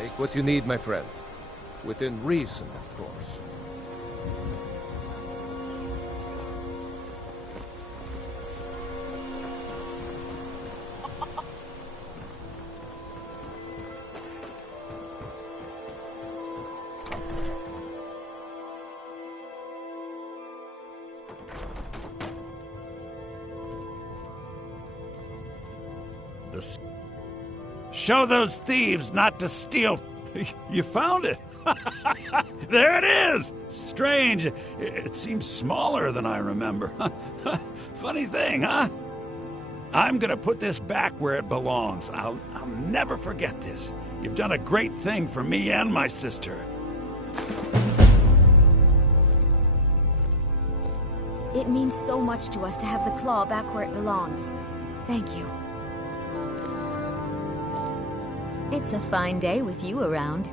Take what you need, my friend. Within reason, of course. Show those thieves not to steal. You found it. There it is. Strange. It seems smaller than I remember. Funny thing, huh? I'm gonna put this back where it belongs. I'll never forget this. You've done a great thing for me and my sister. It means so much to us to have the claw back where it belongs. Thank you. It's a fine day with you around.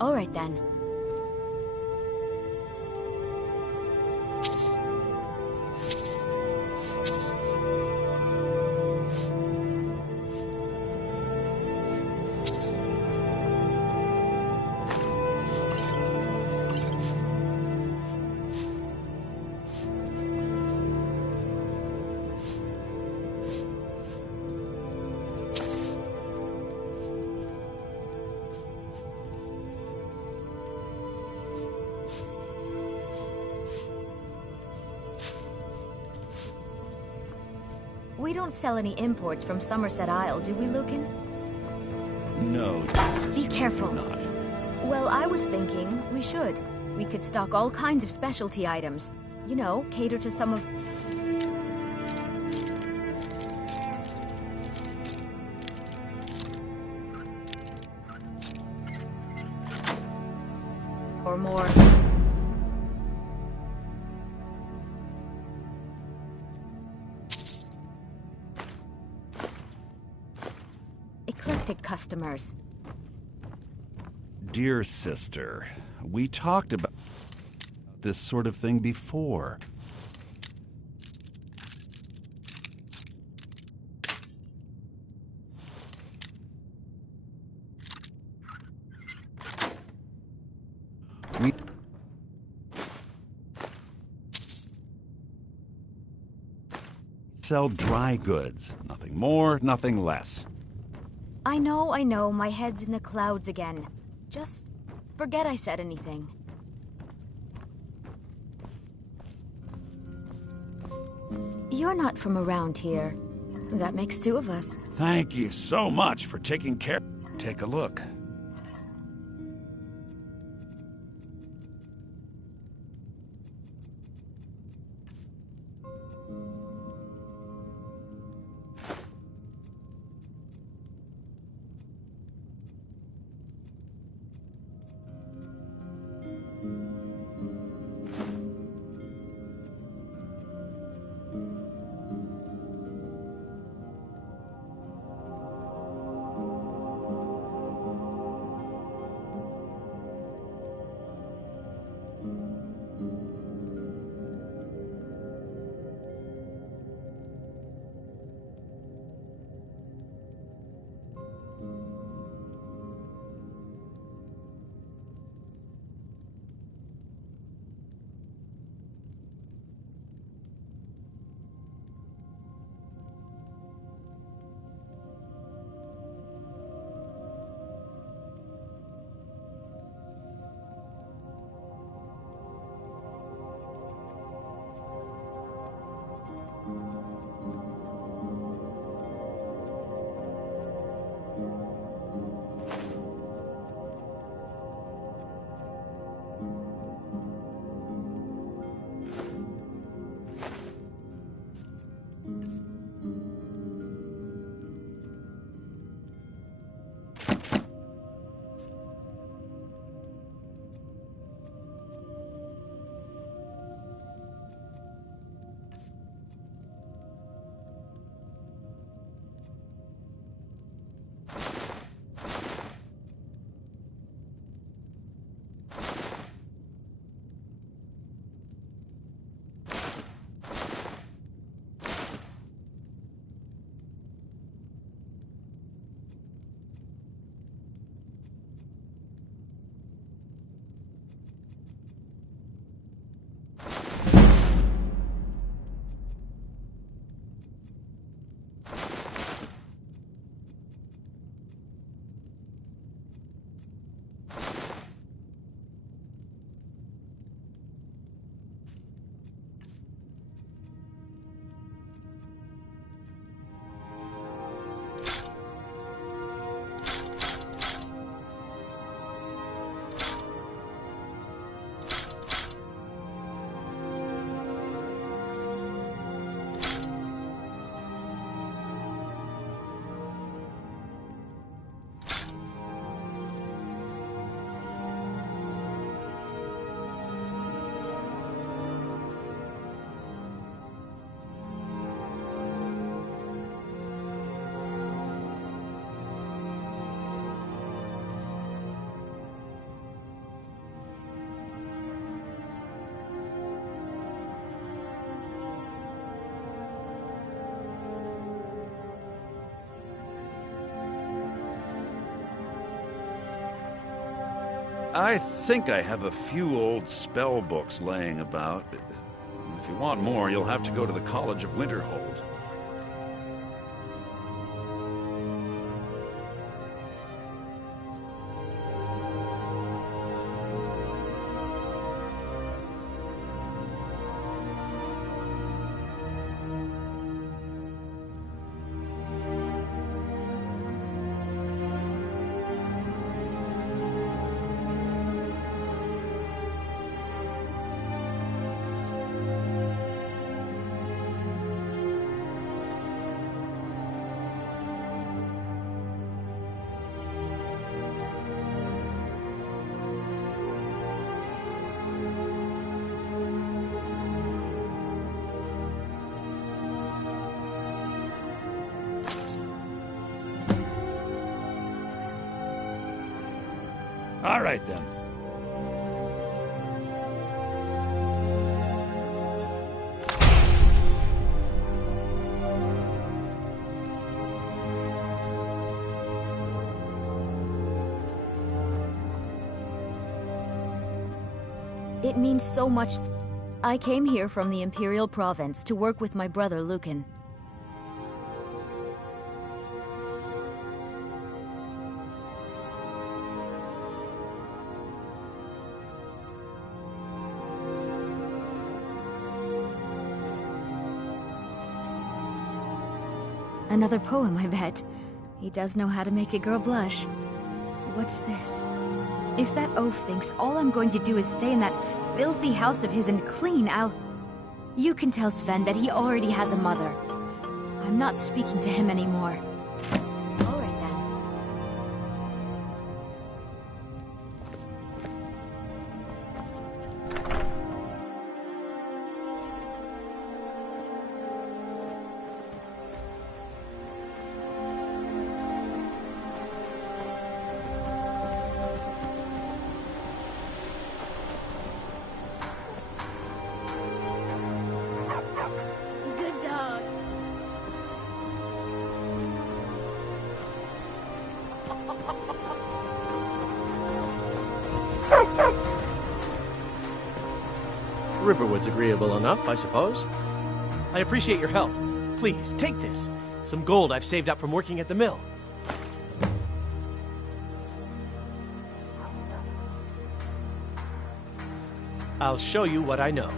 All right then. We don't sell any imports from Somerset Isle, do we, Lucan? No. Be careful. Not. Well, I was thinking we should. We could stock all kinds of specialty items. You know, cater to some of... or more. Eclectic customers. Dear sister, we talked about this sort of thing before. We sell dry goods. Nothing more, nothing less. I know, my head's in the clouds again. Just forget I said anything. You're not from around here. That makes two of us. Thank you so much for taking care. Take a look. I think I have a few old spell books laying about. If you want more, you'll have to go to the College of Winterhold. All right, then. It means so much. I came here from the Imperial Province to work with my brother Lucan. Another poem, I bet. He does know how to make a girl blush. What's this? If that oaf thinks all I'm going to do is stay in that filthy house of his and clean, You can tell Sven that he already has a mother. I'm not speaking to him anymore. All right, then. Good dog. Riverwood's agreeable enough, I suppose. I appreciate your help. Please, take this. Some gold I've saved up from working at the mill. I'll show you what I know.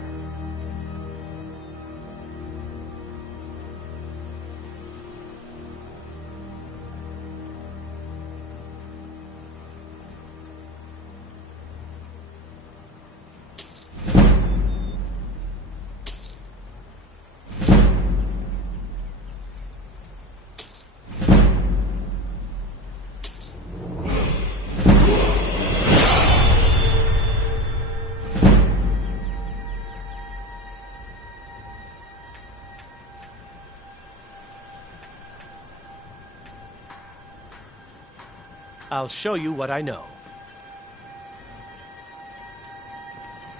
I'll show you what I know.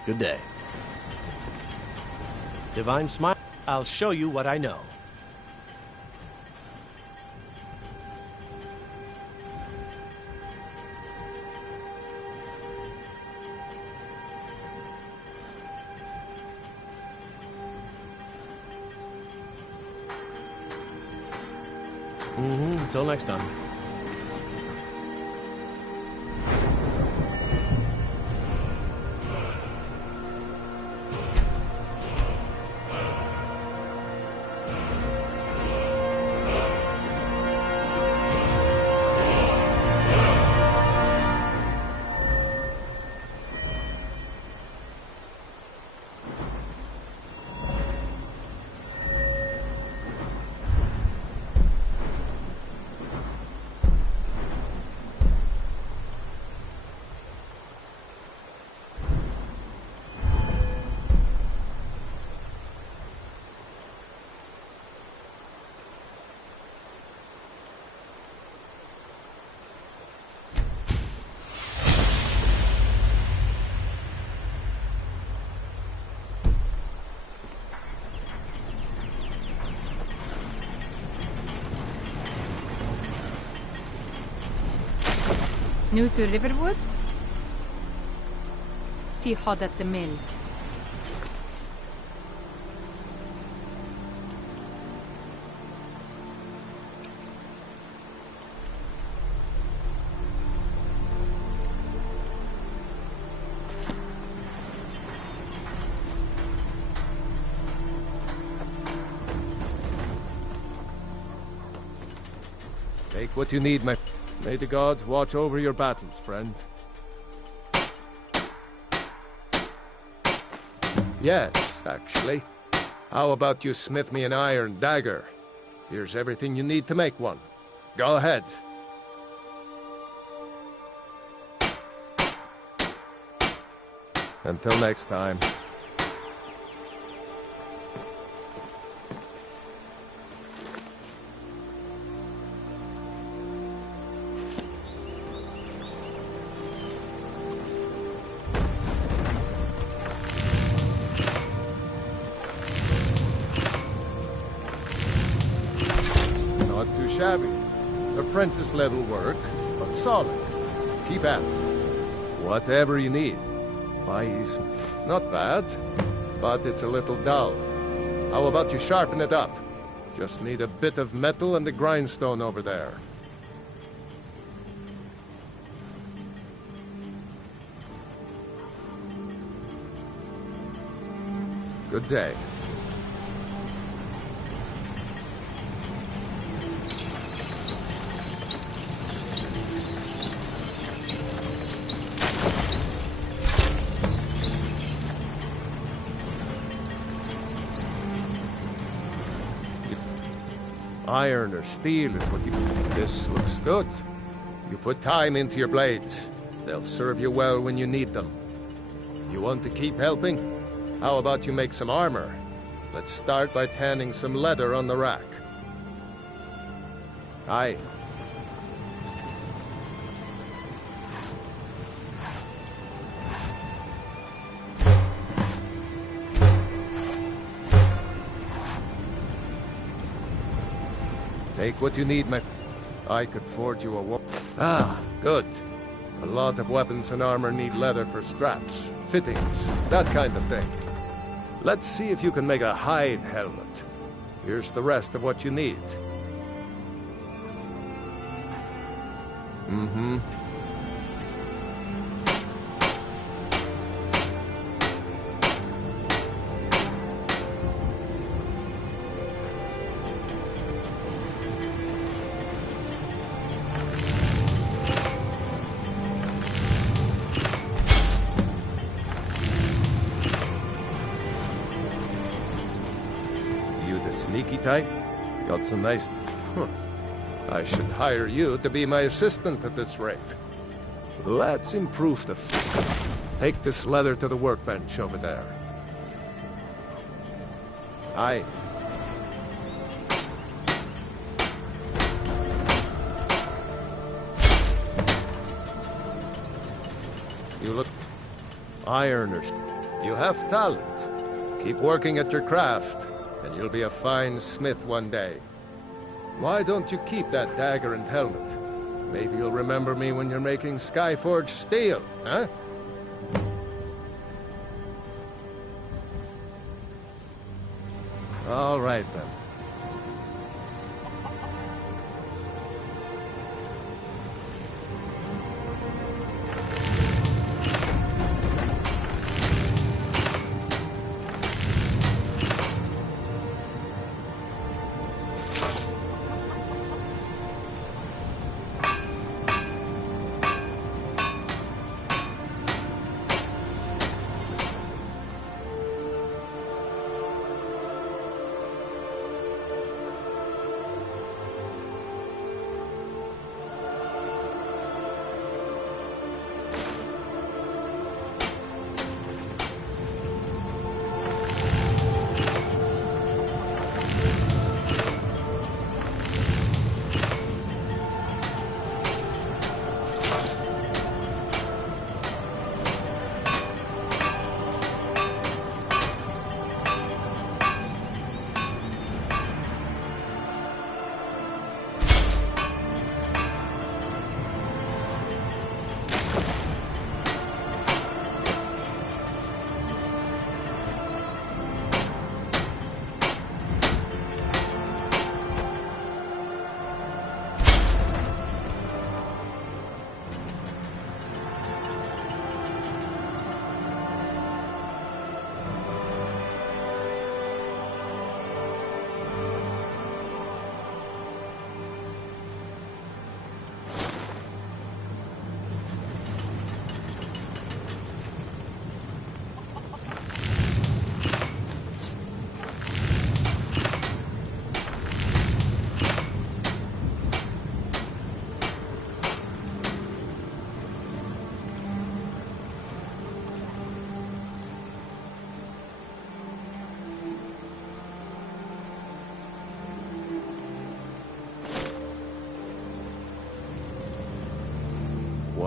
Good day. Divine Smile. I'll show you what I know. Until next time. New to Riverwood? see Hod at the mill. Take what you need, May the gods watch over your battles, friend. Yes, actually. How about you smith me an iron dagger? Here's everything you need to make one. Go ahead. Until next time. Not too shabby. Apprentice-level work, but solid. Keep at it. Whatever you need. Wise. Not bad, but it's a little dull. How about you sharpen it up? Just need a bit of metal and the grindstone over there. Good day. Iron or steel is what you... This looks good. You put time into your blades. They'll serve you well when you need them. You want to keep helping? How about you make some armor? Let's start by tanning some leather on the rack. Aye. Take what you need, I could forge you a Ah, good. A lot of weapons and armor need leather for straps, fittings, that kind of thing. Let's see if you can make a hide helmet. Here's the rest of what you need. Mm-hmm. Sneaky type? Got some nice... I should hire you to be my assistant at this rate. Let's improve the... Take this leather to the workbench over there. Aye. You look... Ironers. You have talent. Keep working at your craft. And you'll be a fine smith one day. Why don't you keep that dagger and helmet? Maybe you'll remember me when you're making Skyforge steel, huh? All right, then.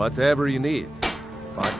Whatever you need. Bye.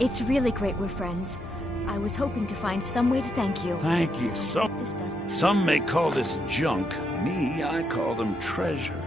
It's really great we're friends. I was hoping to find some way to thank you. Thank you. This does the Some may call this junk. Me, I call them treasures.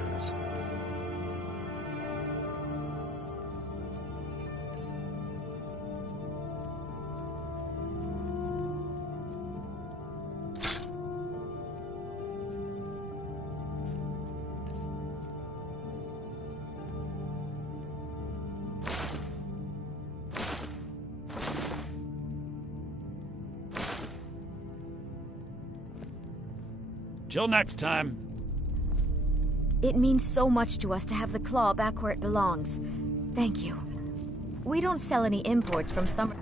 Till next time. It means so much to us to have the claw back where it belongs. Thank you. We don't sell any imports from Summer...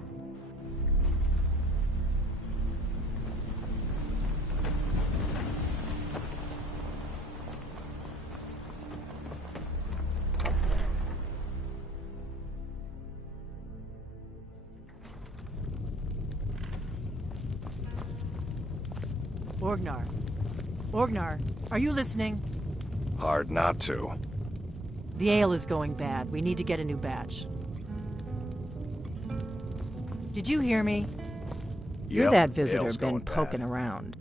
Orgnar. Orgnar, are you listening? Hard not to. The ale is going bad. We need to get a new batch. Did you hear me? You're Yep, that visitor ale's been going poking bad. around.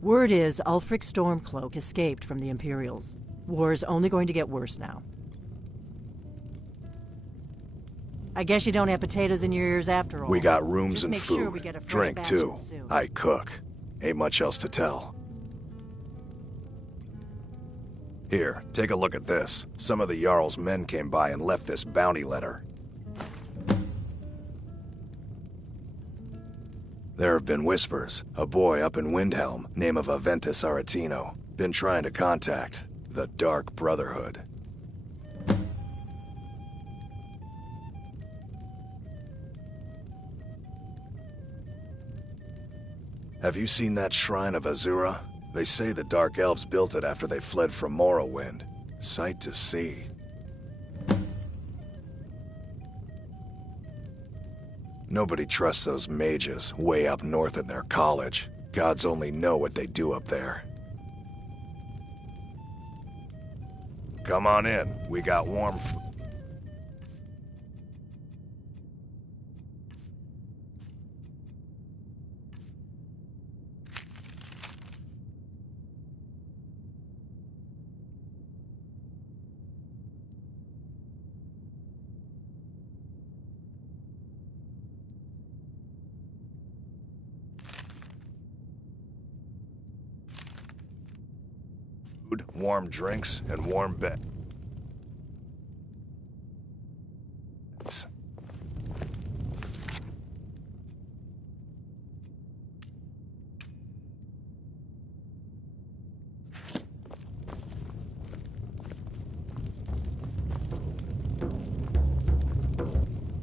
Word is Ulfric Stormcloak escaped from the Imperials. War is only going to get worse now. I guess you don't have potatoes in your ears after all. We got rooms Just and make food. sure we get a fresh Drink, batch too. in soon. I cook. Ain't much else to tell. Here, take a look at this. Some of the Jarl's men came by and left this bounty letter. There have been whispers. A boy up in Windhelm, name of Aventus Aretino, been trying to contact the Dark Brotherhood. Have you seen that shrine of Azura? They say the Dark Elves built it after they fled from Morrowind. Sight to see. Nobody trusts those mages way up north in their college. Gods only know what they do up there. Come on in. We got warm food. Warm drinks, and warm beds.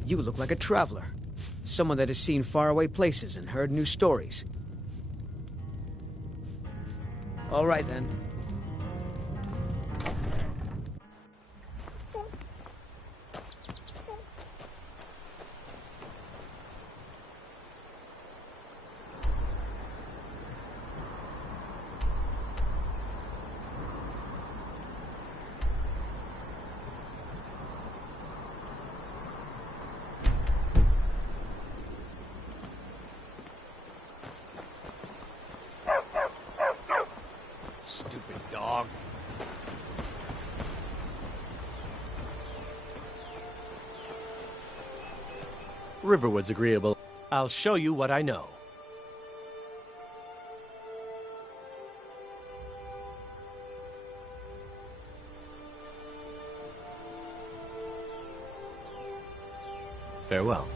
You look like a traveler. Someone that has seen faraway places and heard new stories. All right, then. dog. Riverwood's agreeable. I'll show you what I know. Farewell.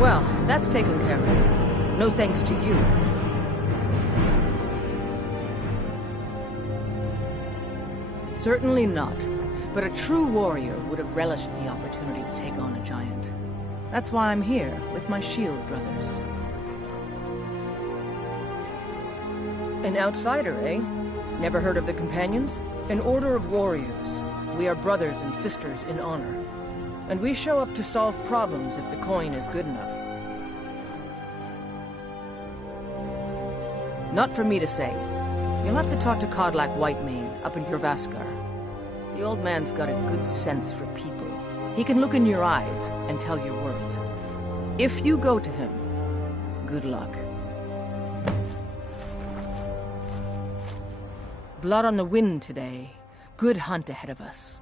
Well, that's taken care of. No thanks to you. Certainly not. But a true warrior would have relished the opportunity to take on a giant. That's why I'm here, with my shield brothers. An outsider, eh? Never heard of the Companions? An order of warriors. We are brothers and sisters in honor. And we show up to solve problems if the coin is good enough. Not for me to say. You'll have to talk to Kodlak Whitemane up in Jorvaskar. The old man's got a good sense for people. He can look in your eyes and tell your worth. If you go to him, good luck. Blood on the wind today. Good hunt ahead of us.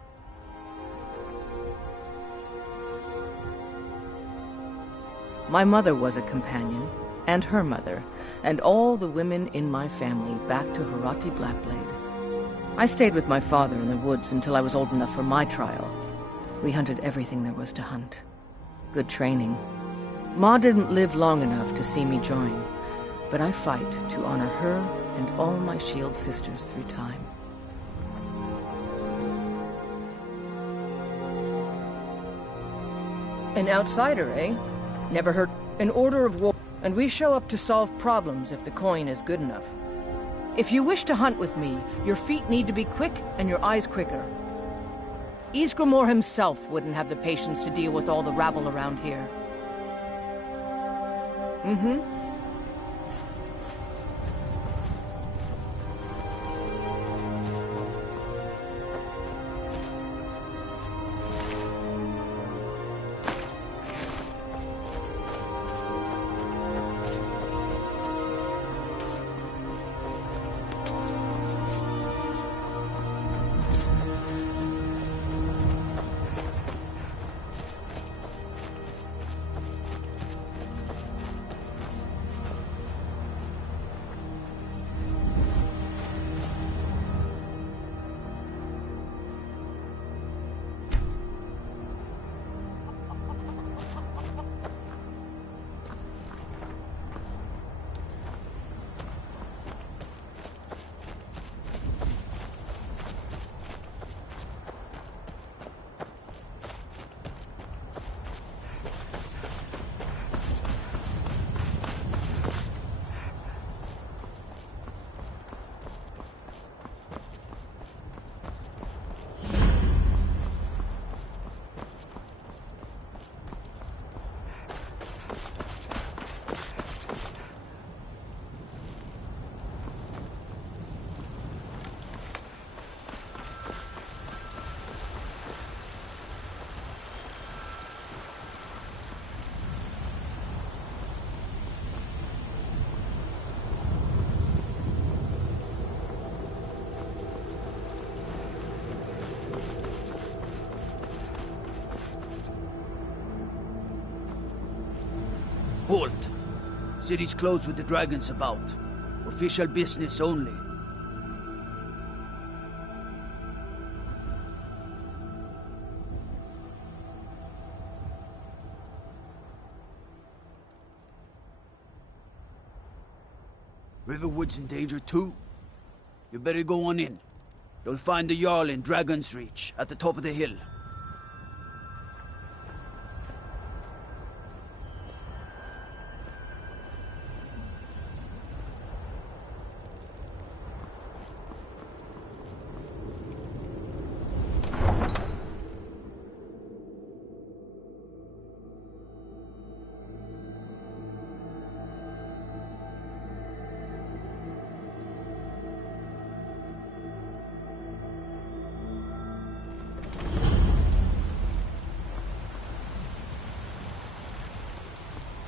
My mother was a companion, and her mother, and all the women in my family back to Harati Blackblade. I stayed with my father in the woods until I was old enough for my trial. We hunted everything there was to hunt. Good training. Ma didn't live long enough to see me join, but I fight to honor her and all my shield sisters through time. An outsider, eh? Never heard an order of war, and we show up to solve problems if the coin is good enough. If you wish to hunt with me, your feet need to be quick and your eyes quicker. Ysgramor himself wouldn't have the patience to deal with all the rabble around here. Halt! City's closed with the dragons about. Official business only. Riverwood's in danger too. You better go on in. You'll find the Jarl in Dragon's Reach, at the top of the hill.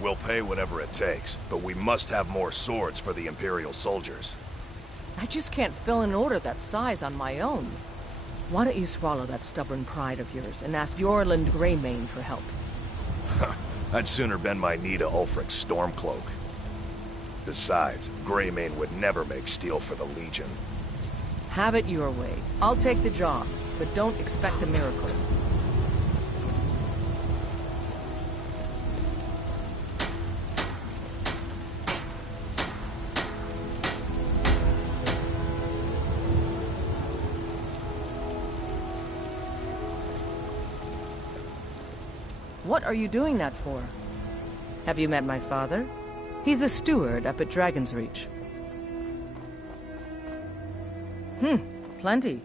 We'll pay whatever it takes, but we must have more swords for the Imperial soldiers. I just can't fill an order that size on my own. Why don't you swallow that stubborn pride of yours and ask Yorland Greymane for help? I'd sooner bend my knee to Ulfric's Stormcloak. Besides, Greymane would never make steel for the Legion. Have it your way. I'll take the job, but don't expect a miracle. What are you doing that for? Have you met my father? He's the steward up at Dragon's Reach. Plenty.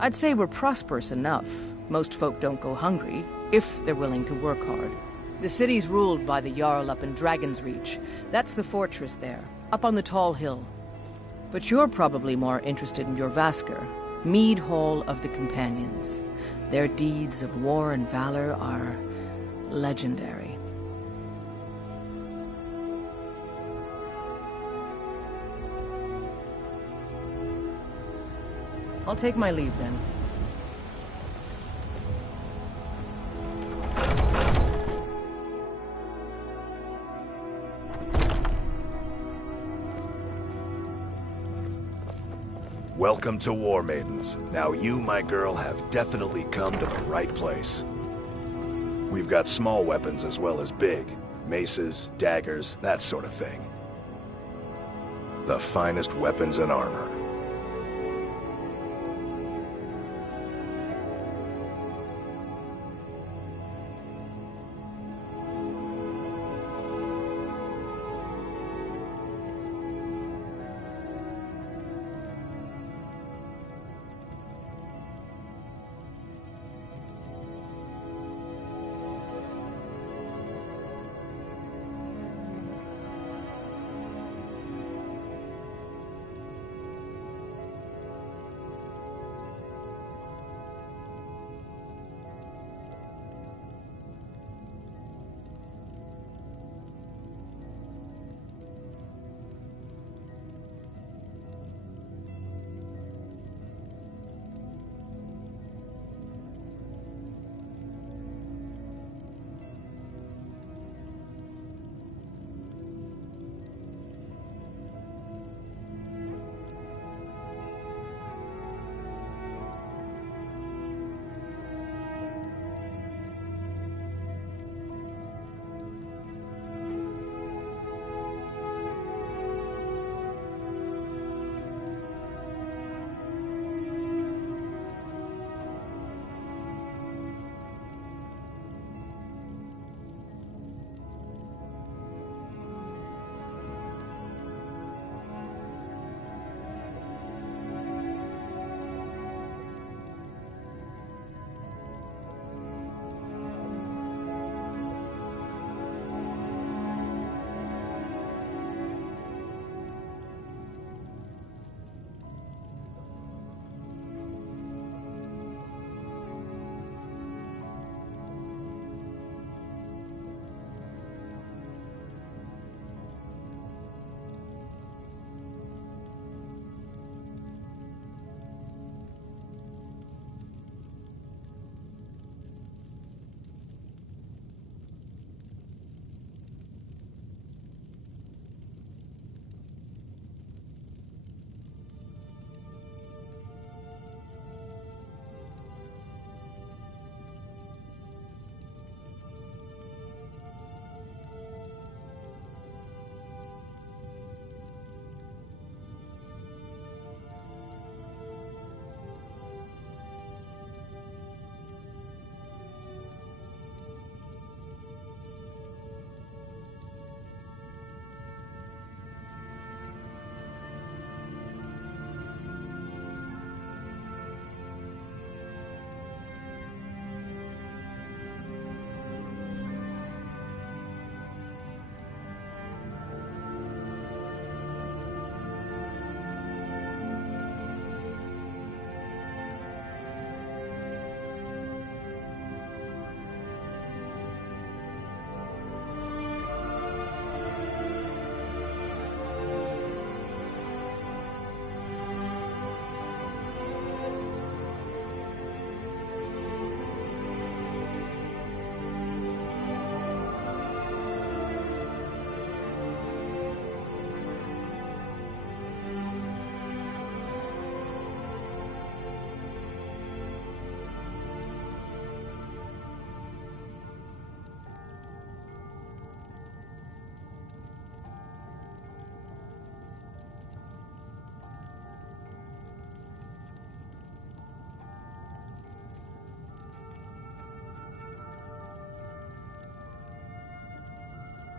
I'd say we're prosperous enough. Most folk don't go hungry, if they're willing to work hard. The city's ruled by the Jarl up in Dragon's Reach. That's the fortress there, up on the tall hill. But you're probably more interested in Jorrvaskr, Mead Hall of the Companions. Their deeds of war and valor are legendary. I'll take my leave then. Welcome to War Maidens. Now you, my girl, have definitely come to the right place. We've got small weapons as well as big. Maces, daggers, that sort of thing. The finest weapons and armor.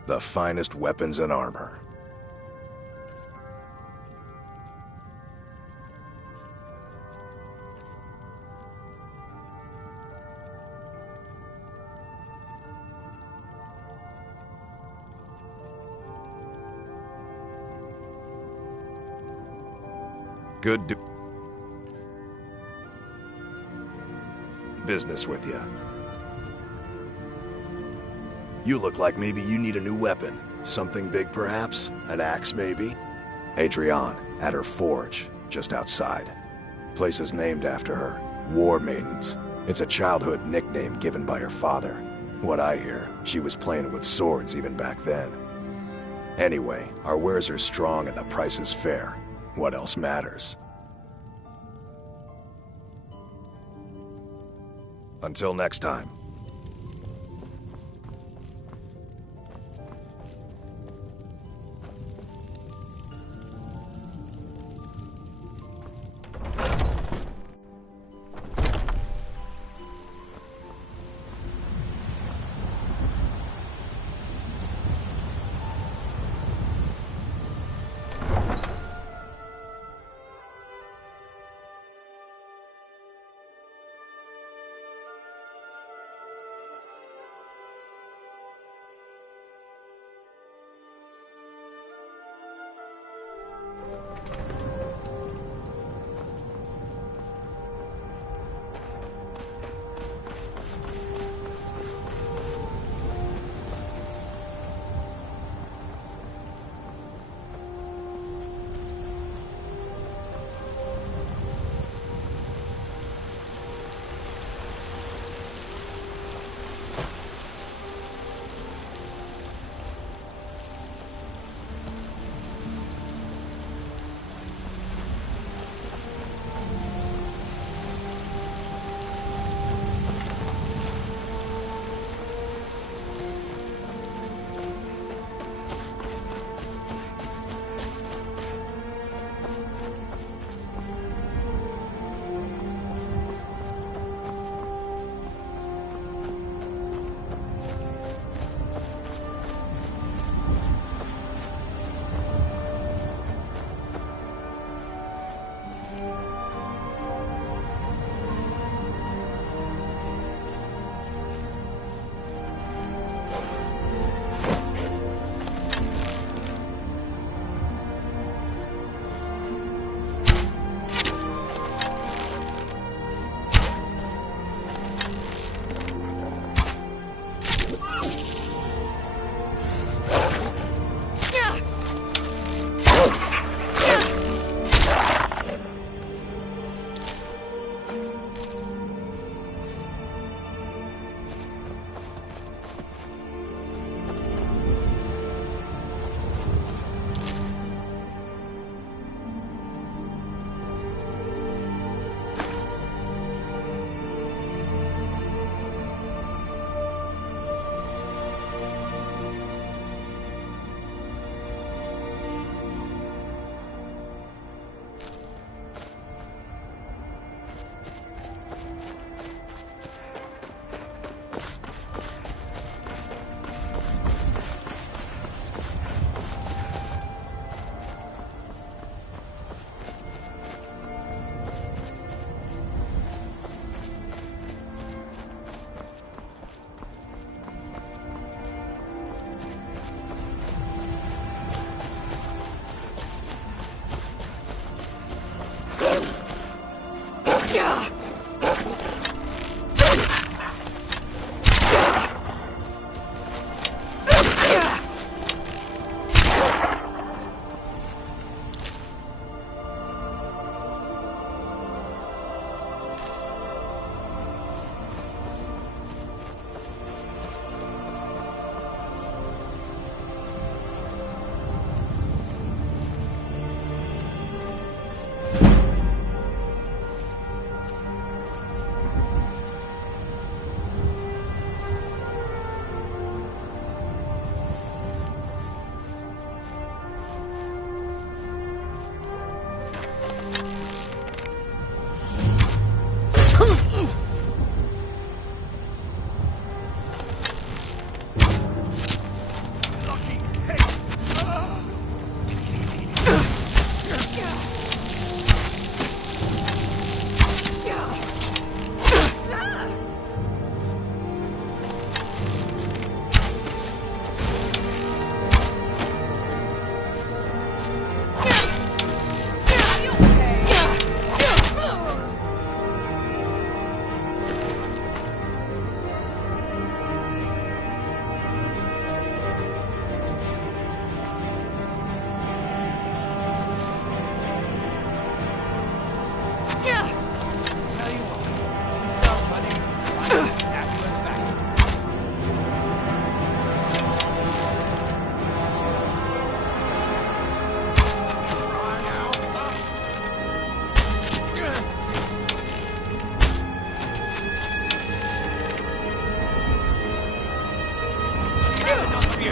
The finest weapons and armor. Good business with you. You look like maybe you need a new weapon. Something big, perhaps? An axe, maybe? Adrienne, at her forge, just outside. Place is named after her. War Maidens. It's a childhood nickname given by her father. What I hear, she was playing with swords even back then. Anyway, our wares are strong and the price is fair. What else matters? Until next time.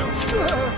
you!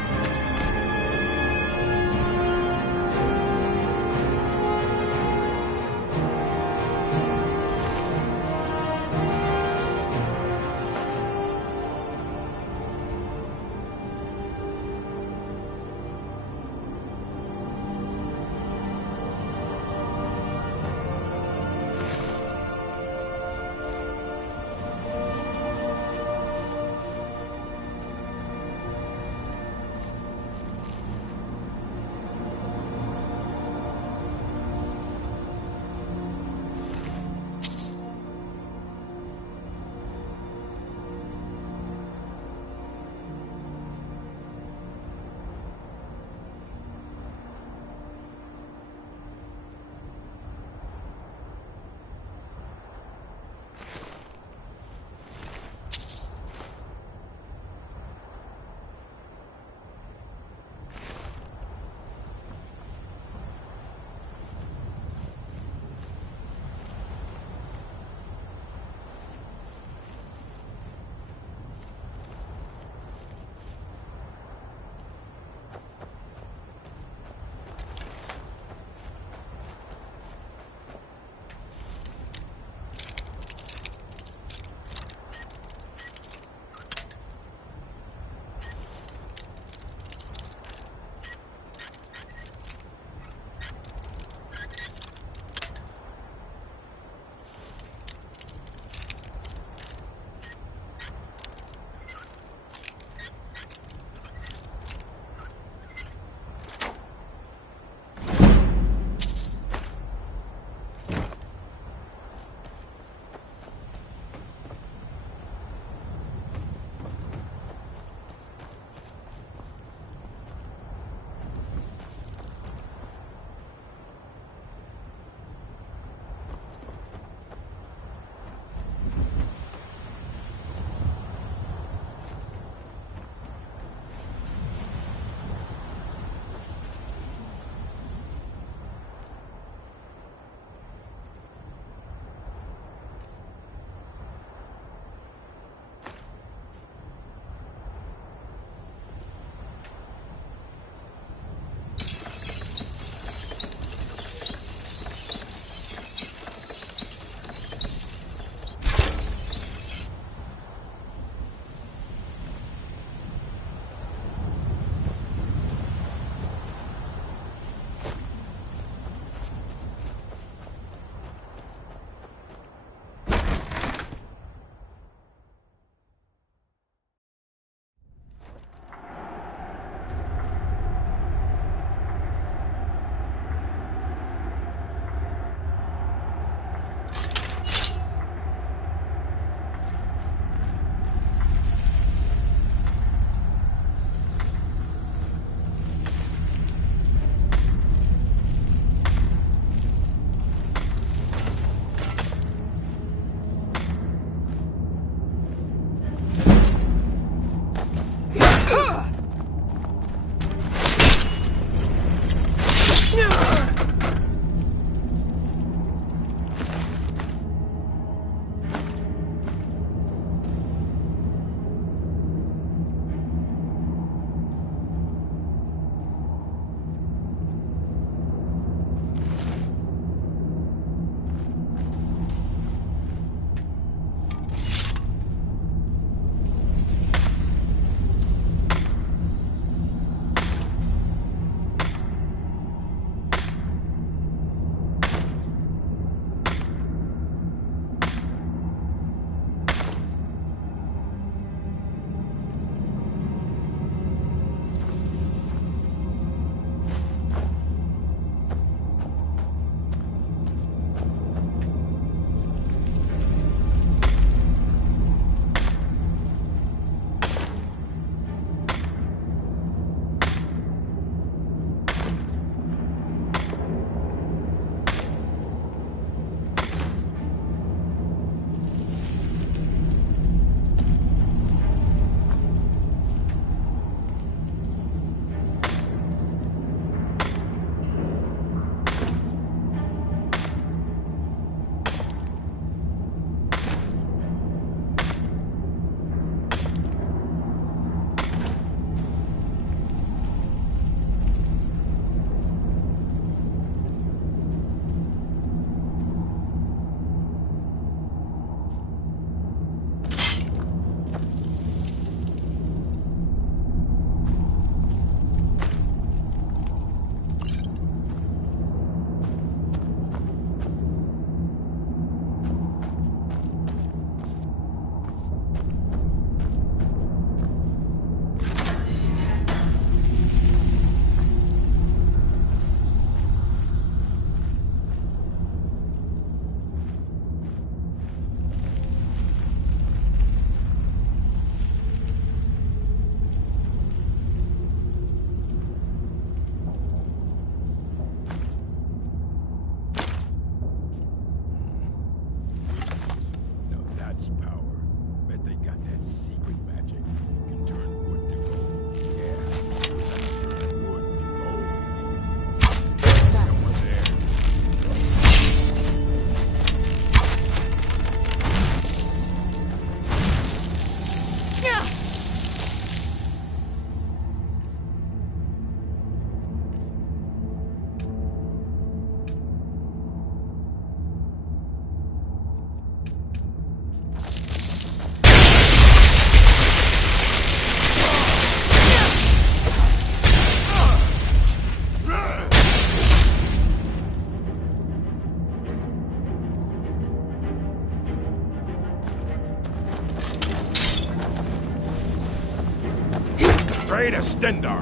Pray to Stendarr.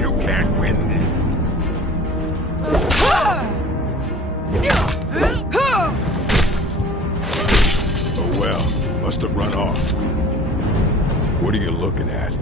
You can't win this. Oh well, must have run off. What are you looking at?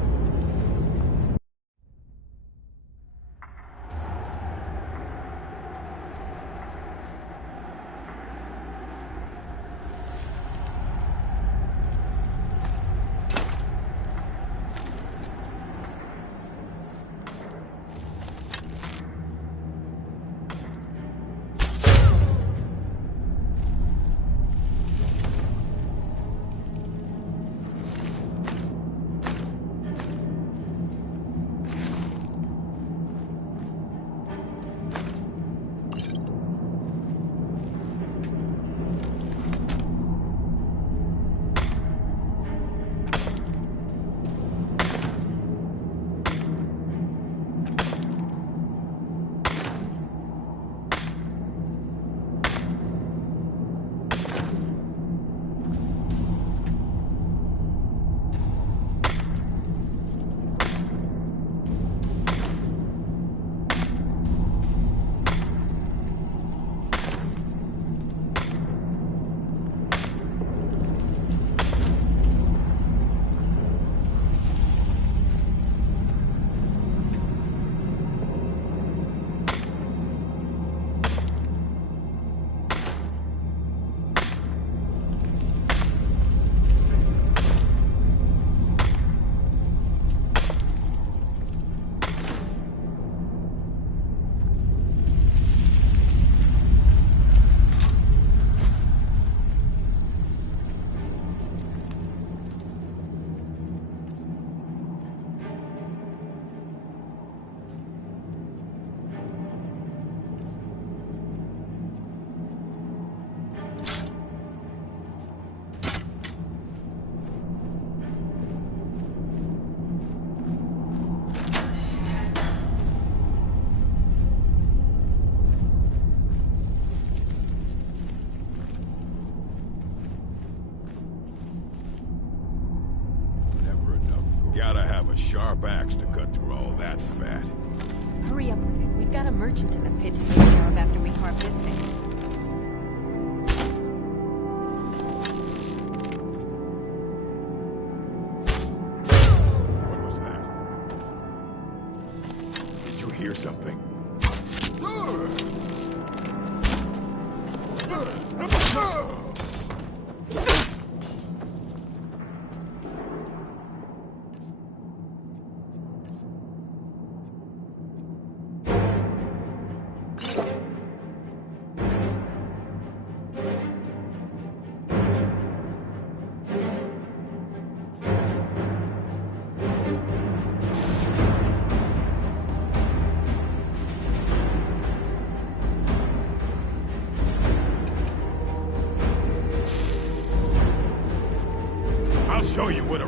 Gotta have a sharp axe to cut through all that fat. Hurry up with it. We've got a merchant in the pit to take care of after we carve this thing. What was that? Did you hear something? I'll show you what a...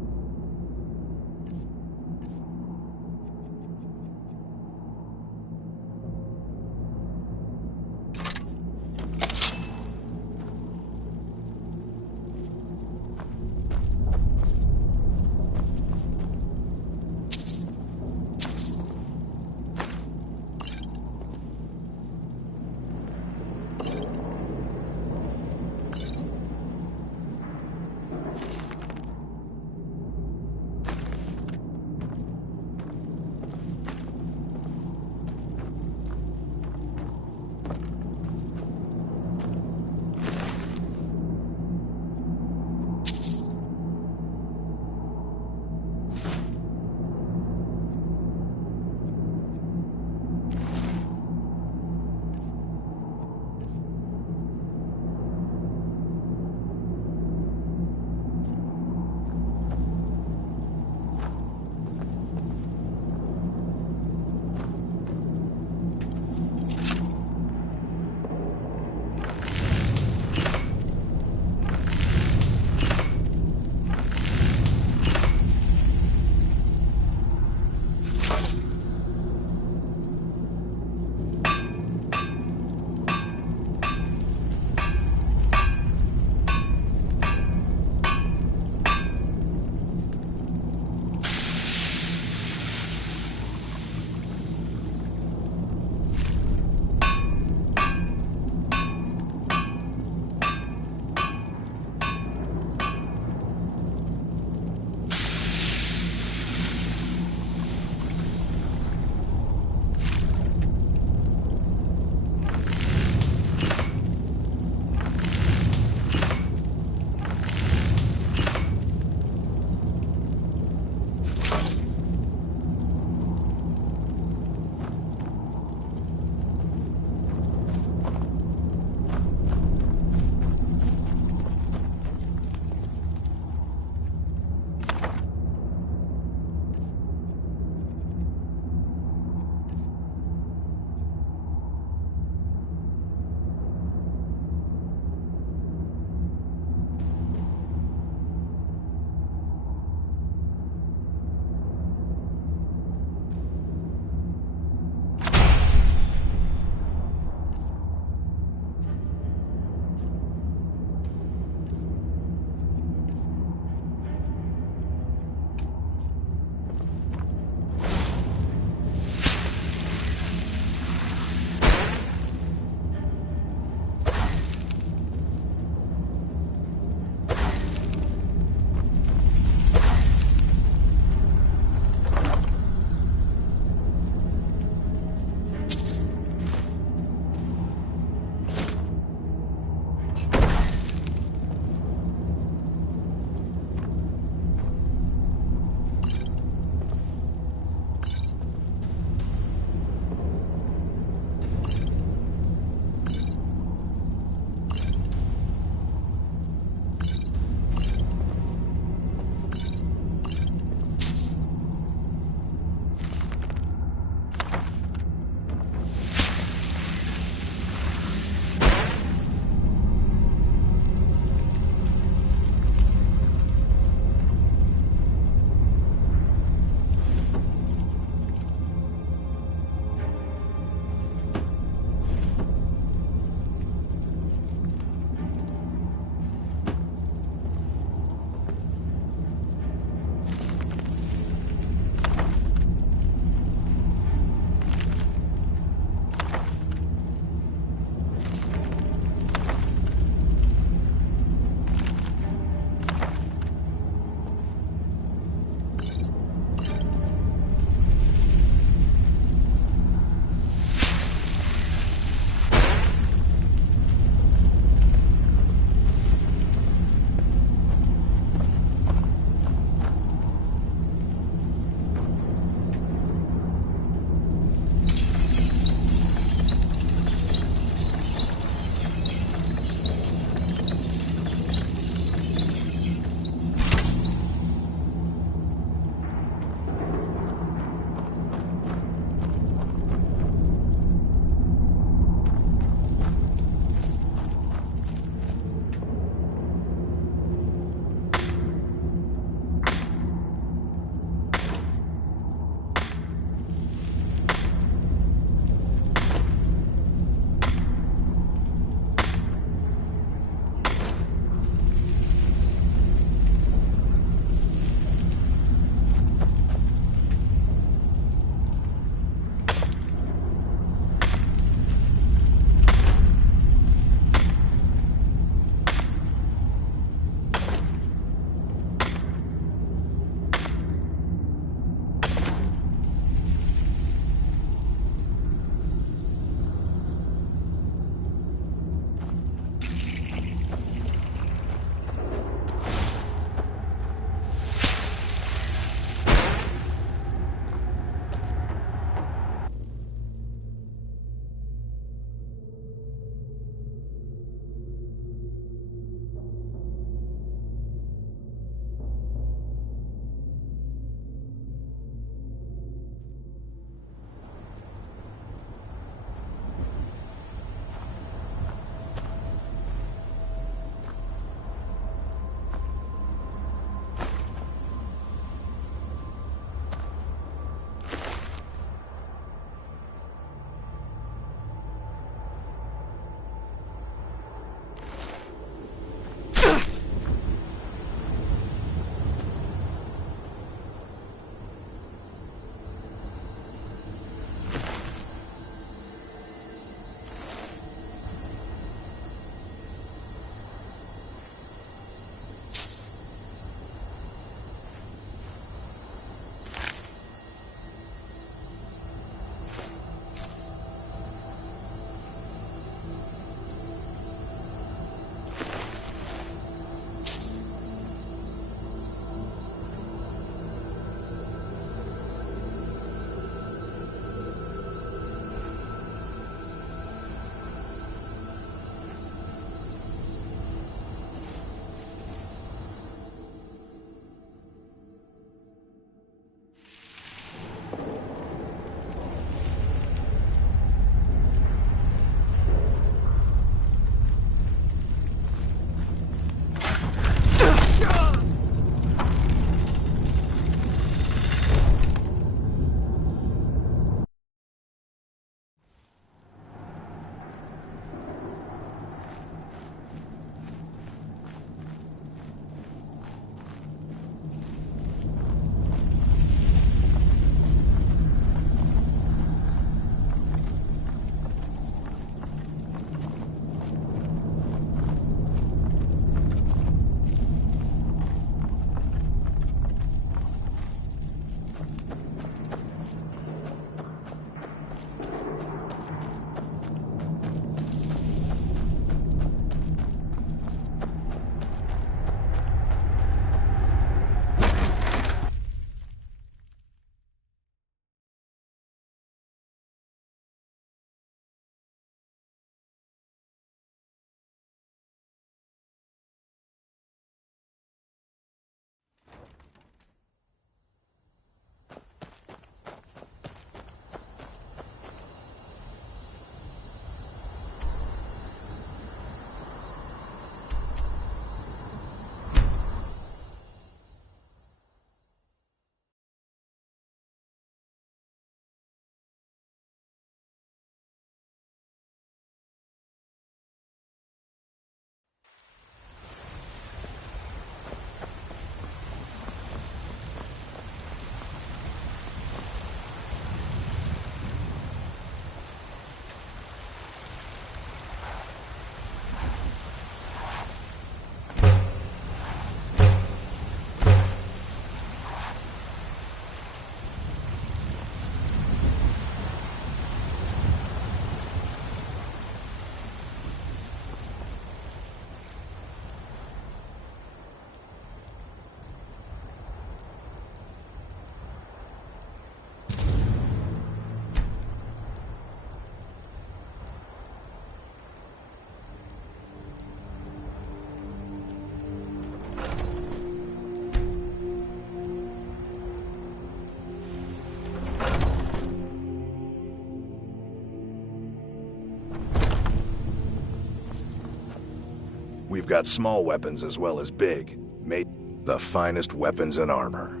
We've got small weapons as well as big. Made the finest weapons and armor.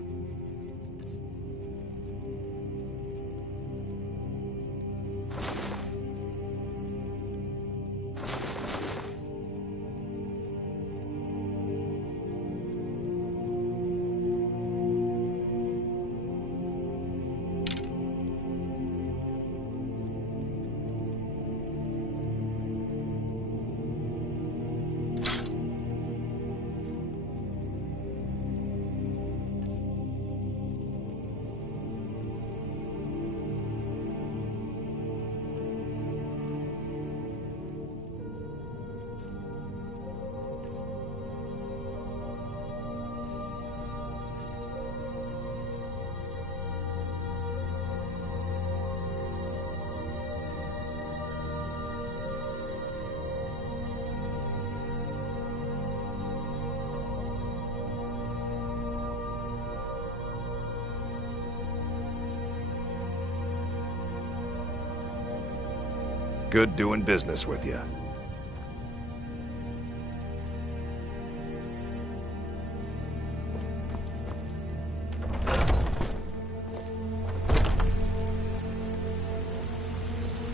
Good doing business with you.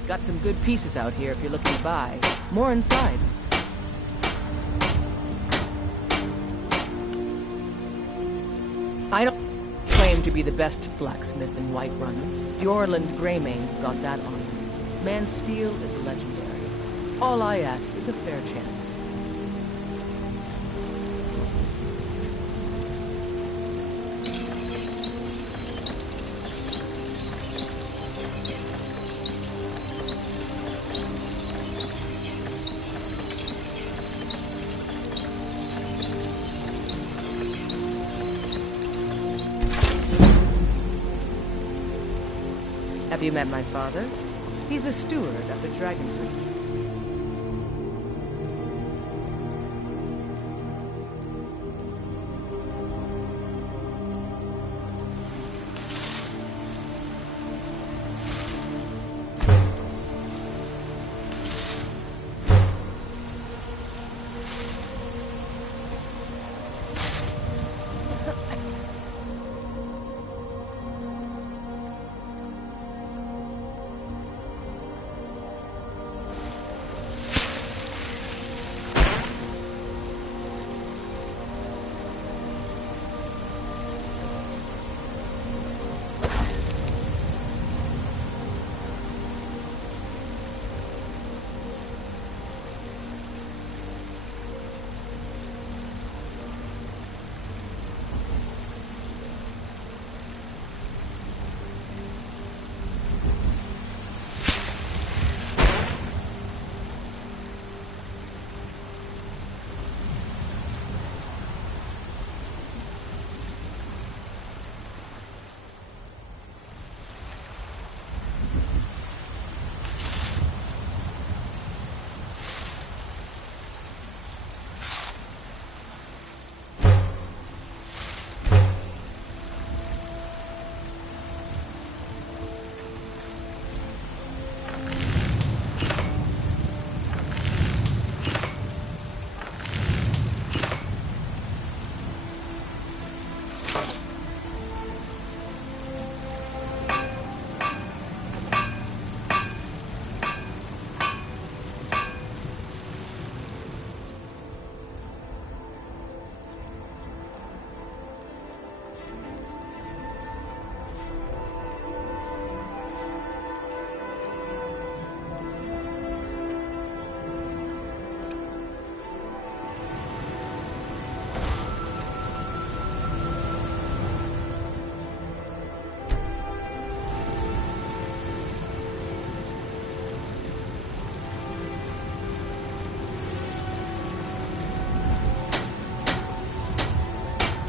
Got some good pieces out here if you're looking to buy. More inside. I don't claim to be the best blacksmith in Whiterun. Bjorland Greymane's got that on him. Man's steel is legendary. All I ask is a fair chance. Have you met my father? He's the steward up at Dragon's Reach.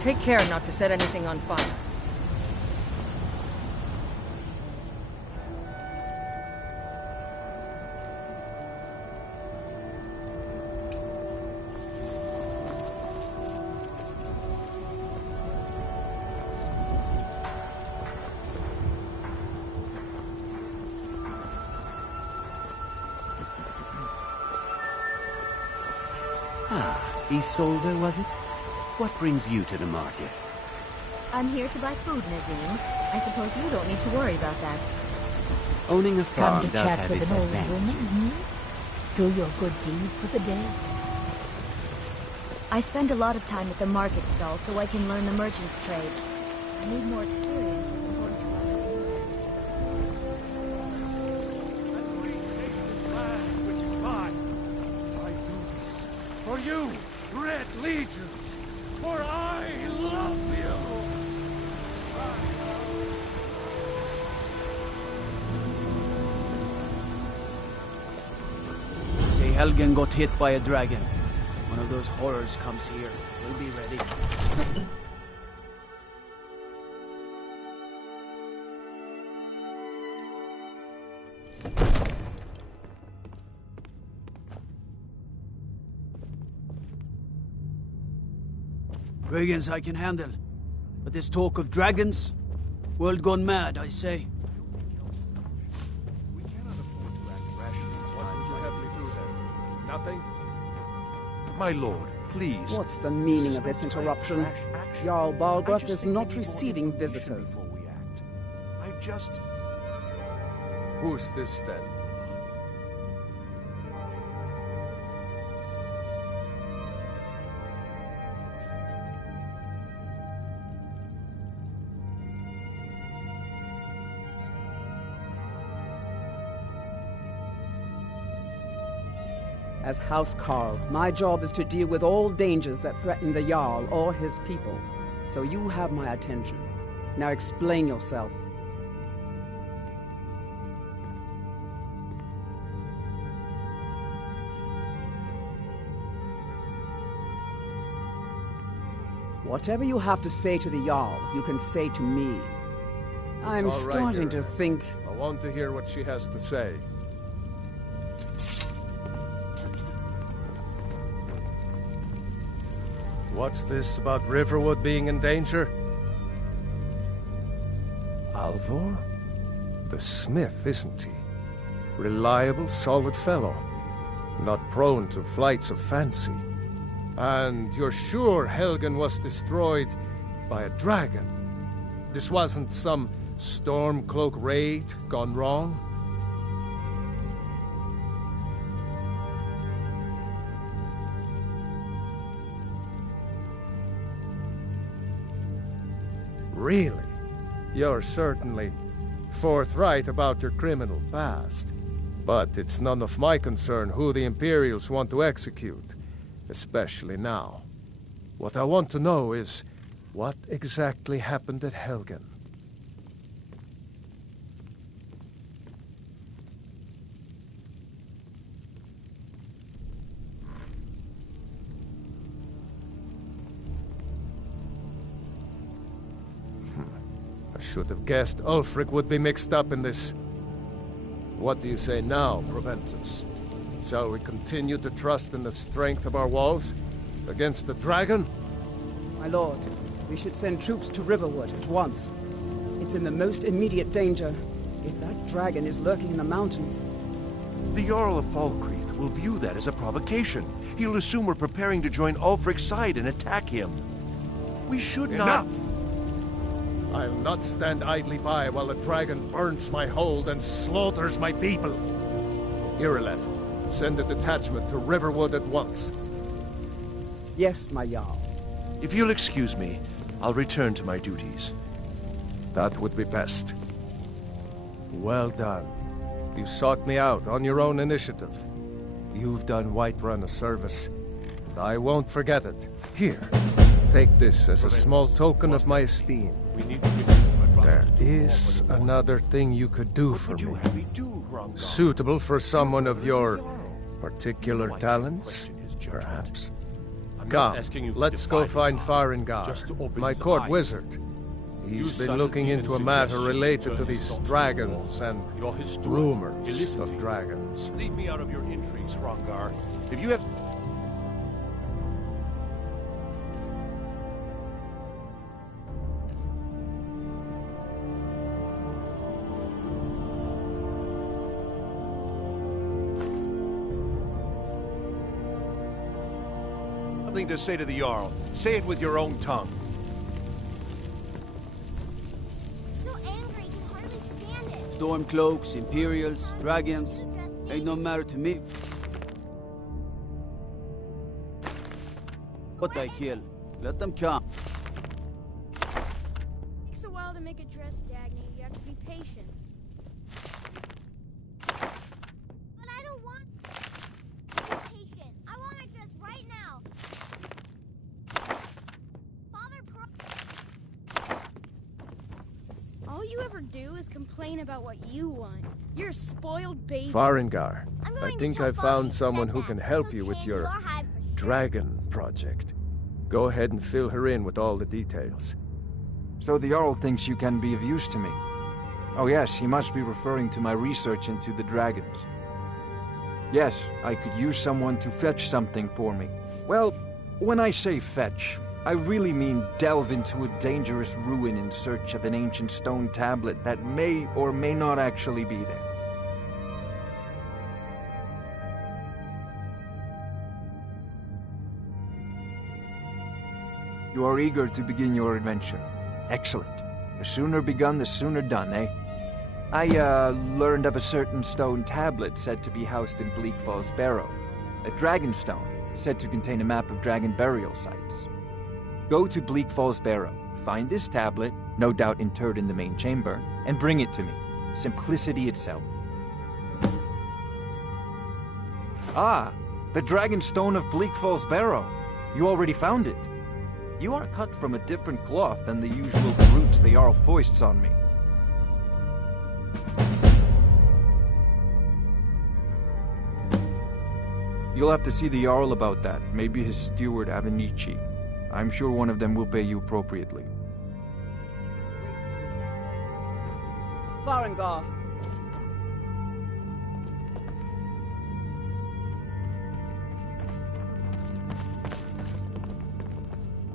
Take care not to set anything on fire. Isolde, was it? What brings you to the market? I'm here to buy food, Nazim. I suppose you don't need to worry about that. Owning a farm Come to does chat have with its an old advantages. woman, Do your good deed for the day. I spend a lot of time at the market stall so I can learn the merchant's trade. I need more experience if I'm going to run a business. Which is mine. I do this for you, Red Legion, for I love you. Say Helgen got hit by a dragon. One of those horrors comes here. We'll be ready. Dragons I can handle. But this talk of dragons? World gone mad, I say. Nothing? My lord, please. What's the meaning of this interruption? Jarl Balgruuf is not receiving visitors. I just... Who's this then? As House Carl, my job is to deal with all dangers that threaten the Jarl or his people. So you have my attention. Now explain yourself. Whatever you have to say to the Jarl, you can say to me. I'm It's all right, starting to Irina. think... I want to hear what she has to say. What's this about Riverwood being in danger? Alvor? The smith, isn't he? Reliable, solid fellow. Not prone to flights of fancy. And you're sure Helgen was destroyed by a dragon? This wasn't some Stormcloak raid gone wrong? Really? You're certainly forthright about your criminal past. But it's none of my concern who the Imperials want to execute, especially now. What I want to know is what exactly happened at Helgen. I should have guessed Ulfric would be mixed up in this. What do you say now, Proventus? Shall we continue to trust in the strength of our walls against the dragon? My lord, we should send troops to Riverwood at once. It's in the most immediate danger. If that dragon is lurking in the mountains... The Jarl of Falkreath will view that as a provocation. He'll assume we're preparing to join Ulfric's side and attack him. We should not... Enough! I'll not stand idly by while the dragon burns my hold and slaughters my people. Irileth, send a detachment to Riverwood at once. Yes, my Jarl. If you'll excuse me, I'll return to my duties. That would be best. Well done. You sought me out on your own initiative. You've done Whiterun a service, and I won't forget it. Here, take this as a small token of my esteem. There is another thing you could do for me. Suitable for someone of your particular talents, perhaps. Come, let's go find Farengar, my court wizard. He's been looking into a matter related to these dragons and rumors of dragons. Leave me out of your intrigues, Hrongar. If you have... something to say to the Jarl. Say it with your own tongue. So angry, can hardly stand it. Stormcloaks, Imperials, dragons, ain't no matter to me. What I kill, let them come. Takes a while to make a dress, Dagny. You have to be patient. But I don't want to be patient. I want my dress right now. All you ever do is complain about what you want. You're a spoiled baby. Farengar, I think I found someone who that. can help He'll you with tan your your hide for sure. dragon project. Go ahead and fill her in with all the details. So the Jarl thinks you can be of use to me. Oh yes, he must be referring to my research into the dragons. Yes, I could use someone to fetch something for me. Well, when I say fetch, I really mean delve into a dangerous ruin in search of an ancient stone tablet that may or may not actually be there. You are eager to begin your adventure. Excellent. The sooner begun, the sooner done, eh? I, learned of a certain stone tablet said to be housed in Bleak Falls Barrow. A dragon stone, said to contain a map of dragon burial sites. Go to Bleak Falls Barrow, find this tablet, no doubt interred in the main chamber, and bring it to me. Simplicity itself. Ah, the dragon stone of Bleak Falls Barrow. You already found it. You are cut from a different cloth than the usual brutes the Jarl foists on me. You'll have to see the Jarl about that, maybe his steward Avenici. I'm sure one of them will pay you appropriately. Farengar.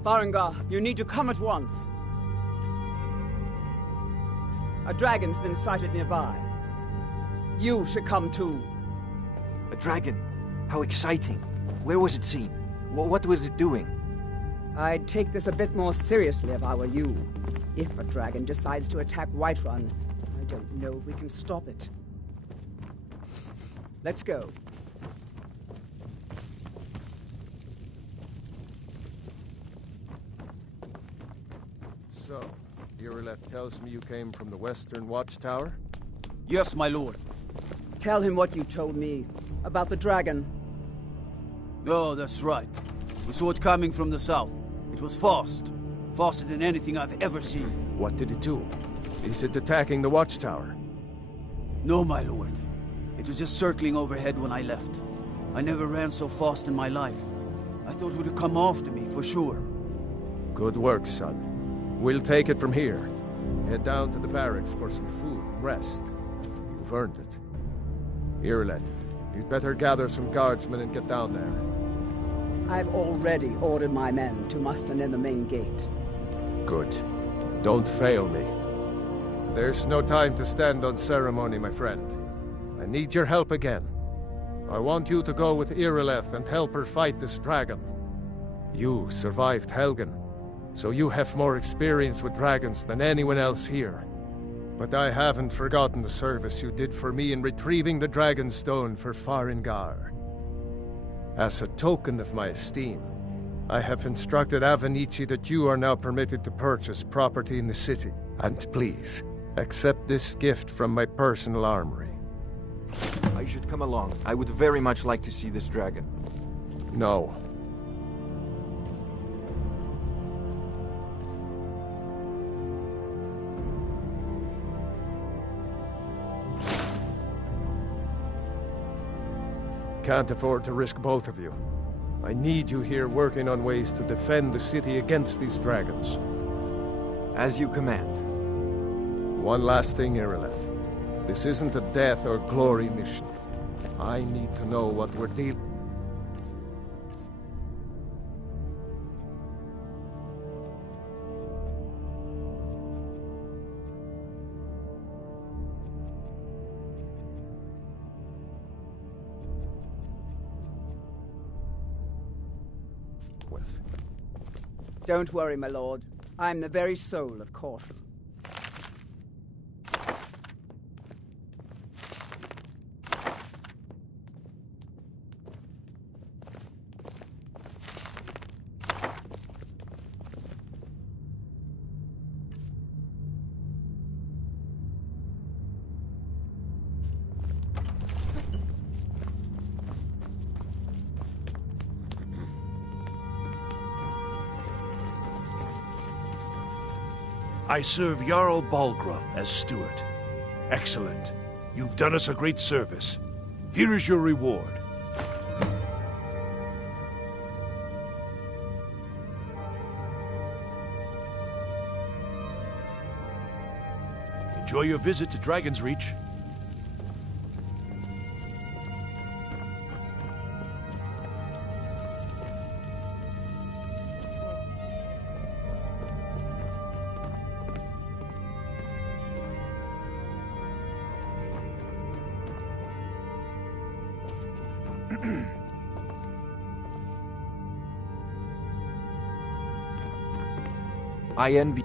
Farengar, you need to come at once. A dragon's been sighted nearby. You should come too. A dragon? How exciting. Where was it seen? What was it doing? I'd take this a bit more seriously if I were you. If a dragon decides to attack Whiterun, I don't know if we can stop it. Let's go. So, Irileth tells me you came from the Western Watchtower? Yes, my lord. Tell him what you told me about the dragon. Oh, that's right. We saw it coming from the south. It was fast. Faster than anything I've ever seen. What did it do? Is it attacking the Watchtower? No, my lord. It was just circling overhead when I left. I never ran so fast in my life. I thought it would come after me, for sure. Good work, son. We'll take it from here. Head down to the barracks for some food and rest. You've earned it. Irileth, you'd better gather some guardsmen and get down there. I've already ordered my men to muster in the main gate. Good. Don't fail me. There's no time to stand on ceremony, my friend. I need your help again. I want you to go with Irileth and help her fight this dragon. You survived Helgen, so you have more experience with dragons than anyone else here. But I haven't forgotten the service you did for me in retrieving the Dragon Stone for Farengar. As a token of my esteem, I have instructed Avenici that you are now permitted to purchase property in the city. And please, accept this gift from my personal armory. I should come along. I would very much like to see this dragon. No. Can't afford to risk both of you. I need you here working on ways to defend the city against these dragons. As you command. One last thing, Irileth. This isn't a death or glory mission. I need to know what we're dealing... work with. Don't worry, my lord. I'm the very soul of caution. I serve Jarl Balgruuf as steward. Excellent. You've done us a great service. Here is your reward. Enjoy your visit to Dragon's Reach. I envy...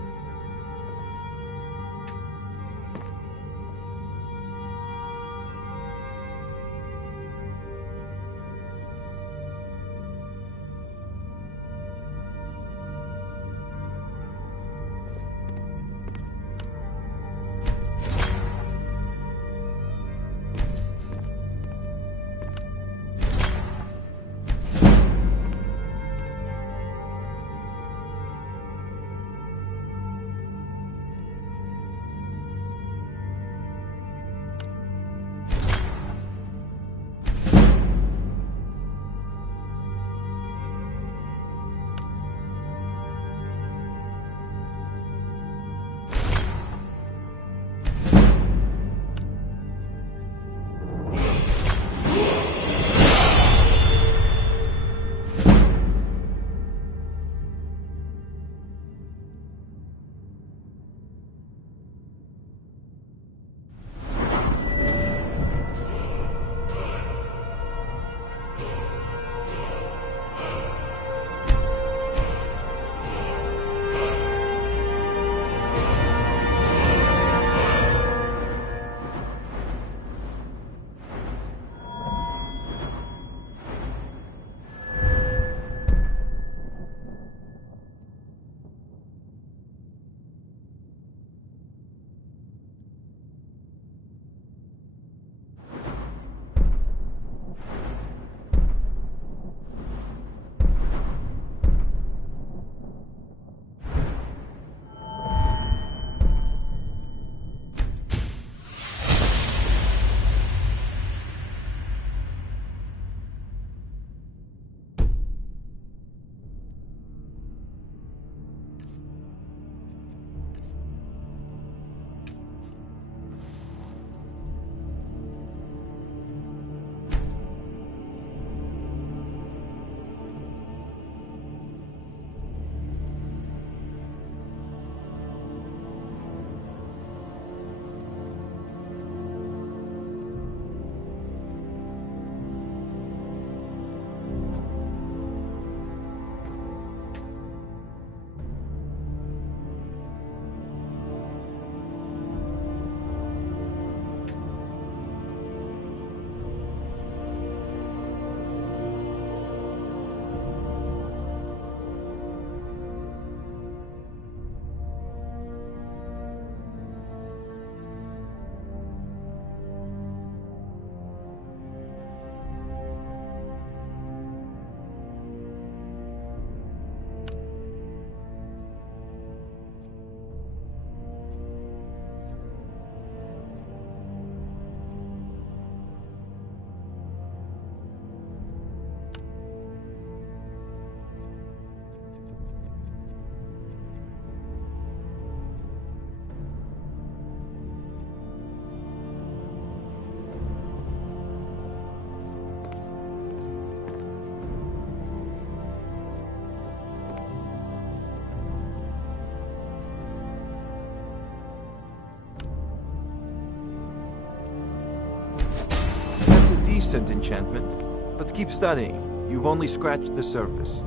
Decent enchantment, but keep studying. You've only scratched the surface.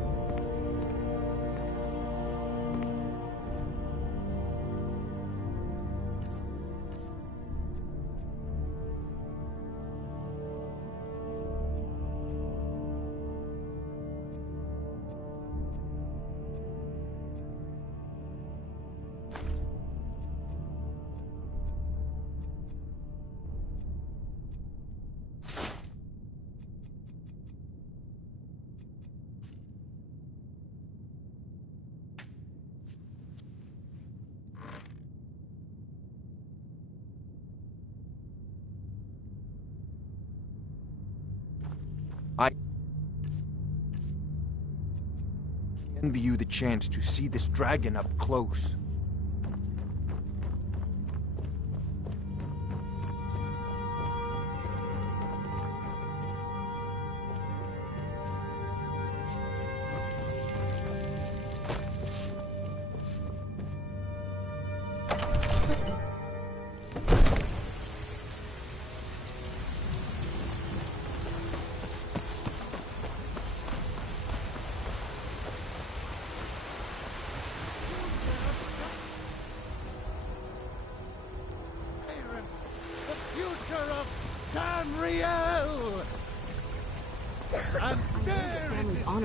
envy you the chance to see this dragon up close.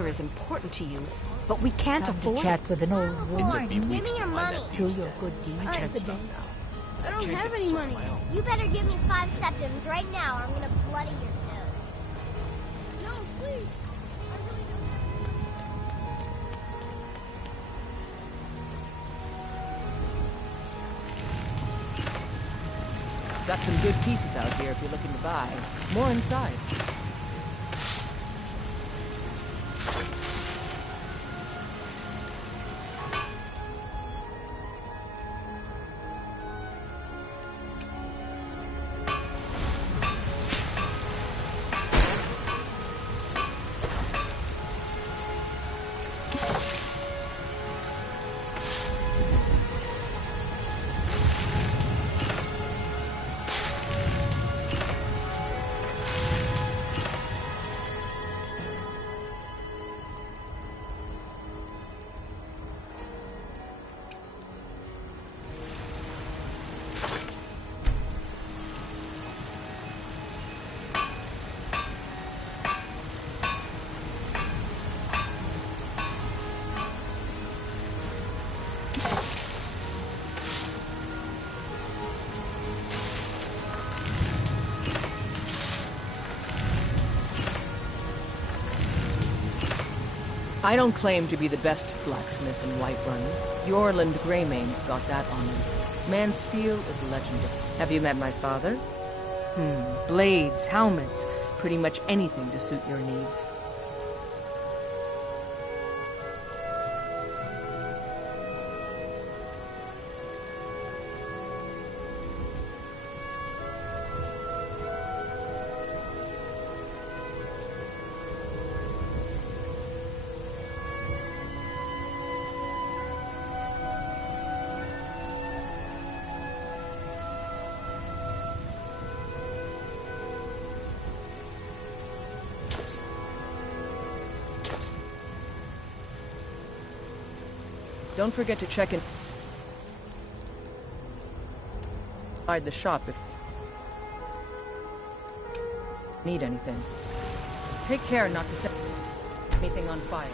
Is important to you, but we can't afford to chat with an old woman. Give me your money. Show your good deed. I don't have any money. You better give me 5 septims right now, or I'm gonna bloody your nose. No, please. Got some good pieces out here if you're looking to buy. More inside. I don't claim to be the best blacksmith in Whiterun. Yorland Greymane's got that honor. Man's steel is legendary. Have you met my father? Blades, helmets, pretty much anything to suit your needs. Don't forget to check inside the shop if you need anything. Take care not to set anything on fire.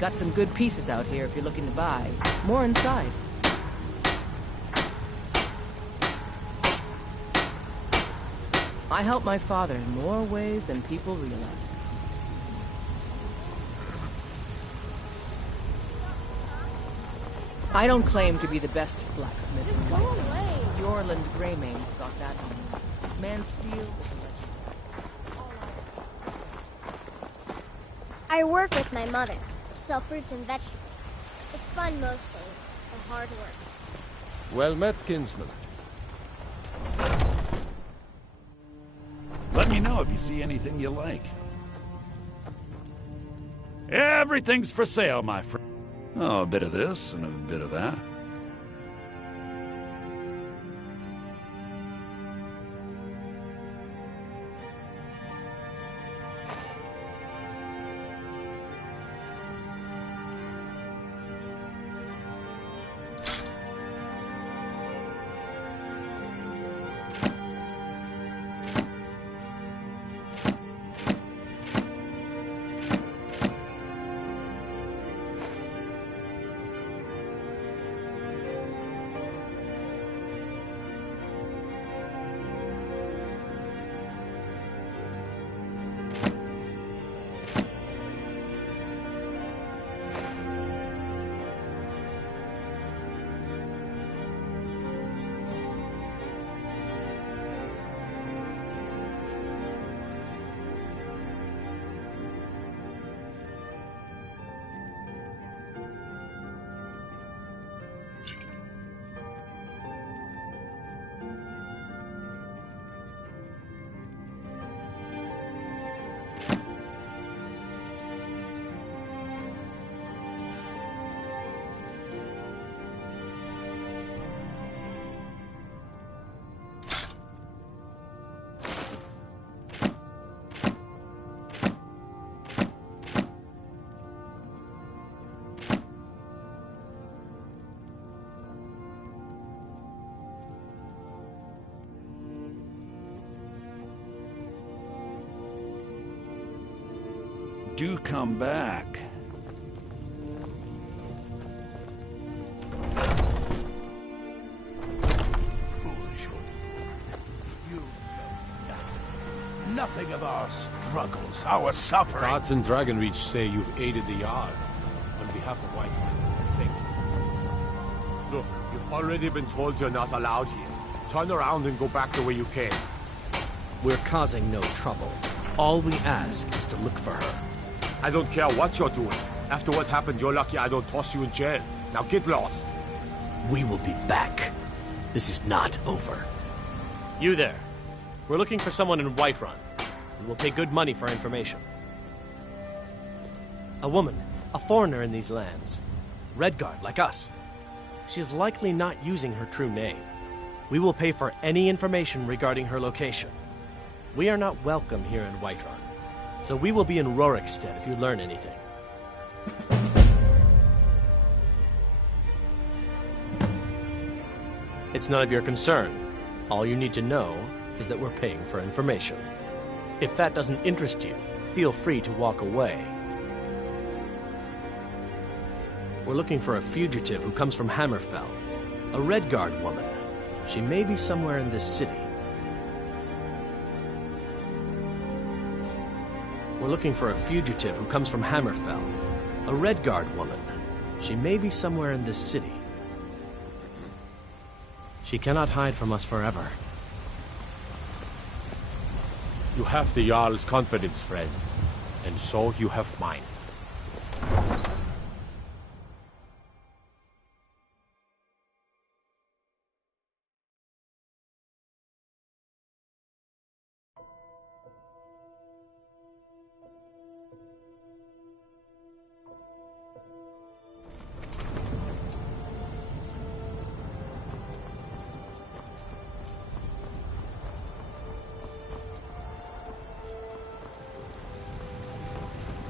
Got some good pieces out here if you're looking to buy. More inside. I help my father in more ways than people realize. I don't claim to be the best blacksmith. Just go away. Yorland Greymane's got that on. Man's steel. I work with my mother. Sell fruits and vegetables. It's fun most days, but hard work. Well met, kinsman. let me know if you see anything you like. Everything's for sale, my friend. Oh, a bit of this and a bit of that. Do come back. Nothing of our struggles, our suffering. Guards in Dragonreach say you've aided the Jarl. On behalf of Whiterun, thank you. Look, you've already been told you're not allowed here. Turn around and go back the way you came. We're causing no trouble. All we ask is to look for her. I don't care what you're doing. After what happened, you're lucky I don't toss you in jail. Now get lost. We will be back. This is not over. You there. We're looking for someone in Whiterun. We will pay good money for information. A woman, a foreigner in these lands. Redguard, like us. She is likely not using her true name. We will pay for any information regarding her location. We are not welcome here in Whiterun. So we will be in Rorikstead if you learn anything. It's none of your concern. All you need to know is that we're paying for information. If that doesn't interest you, feel free to walk away. We're looking for a fugitive who comes from Hammerfell. A Redguard woman. She may be somewhere in this city. We're looking for a fugitive who comes from Hammerfell. A Redguard woman. She may be somewhere in this city. She cannot hide from us forever. You have the Jarl's confidence, friend. And so you have mine.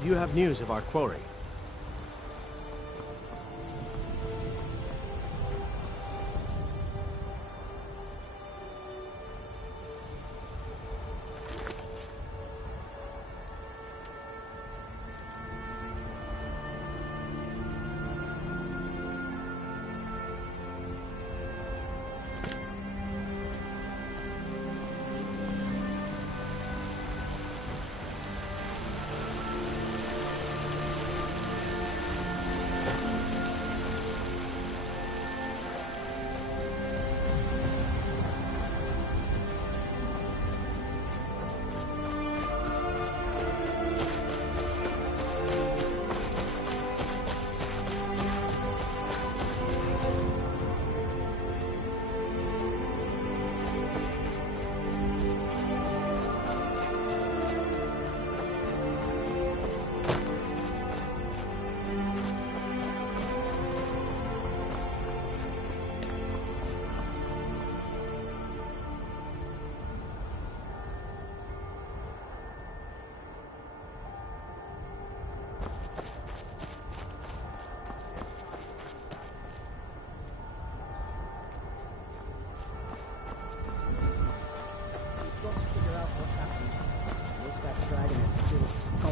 Do you have news of our quarry?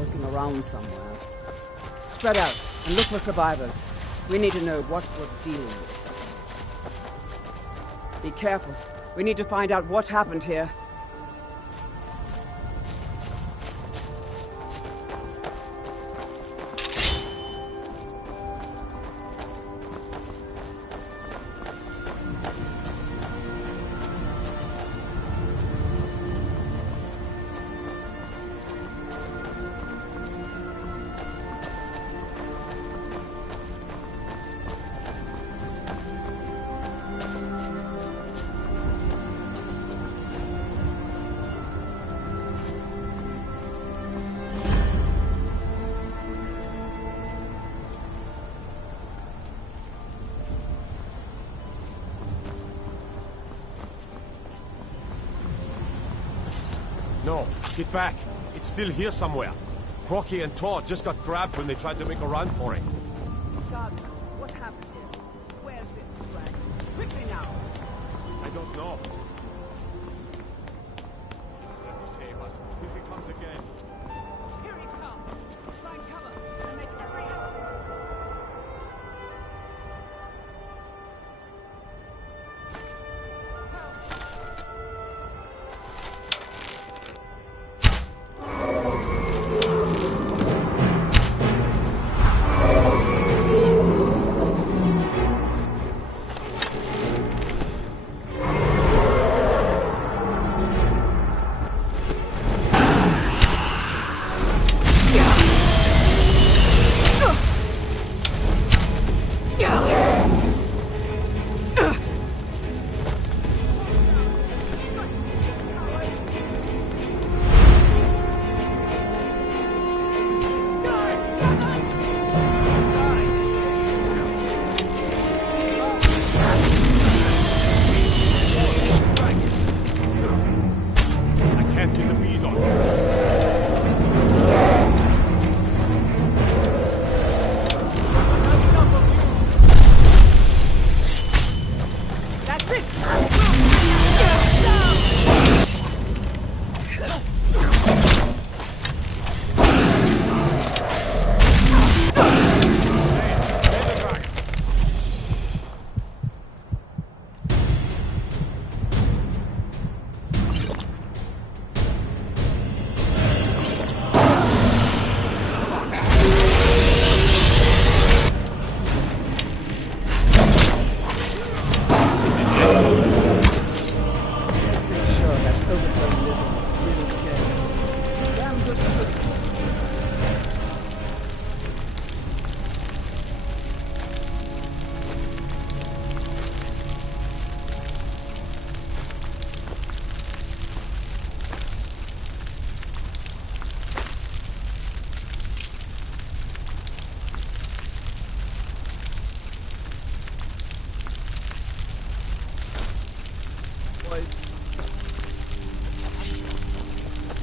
lurking around somewhere. Spread out and look for survivors. We need to know what we're dealing with. Be careful. We need to find out what happened here. No, get back. It's still here somewhere. Rocky and Todd just got grabbed when they tried to make a run for it. God, what happened here? Where's this dragon? Quickly now! I don't know. Let's save us if he comes again. Here he comes! Find cover and make every effort!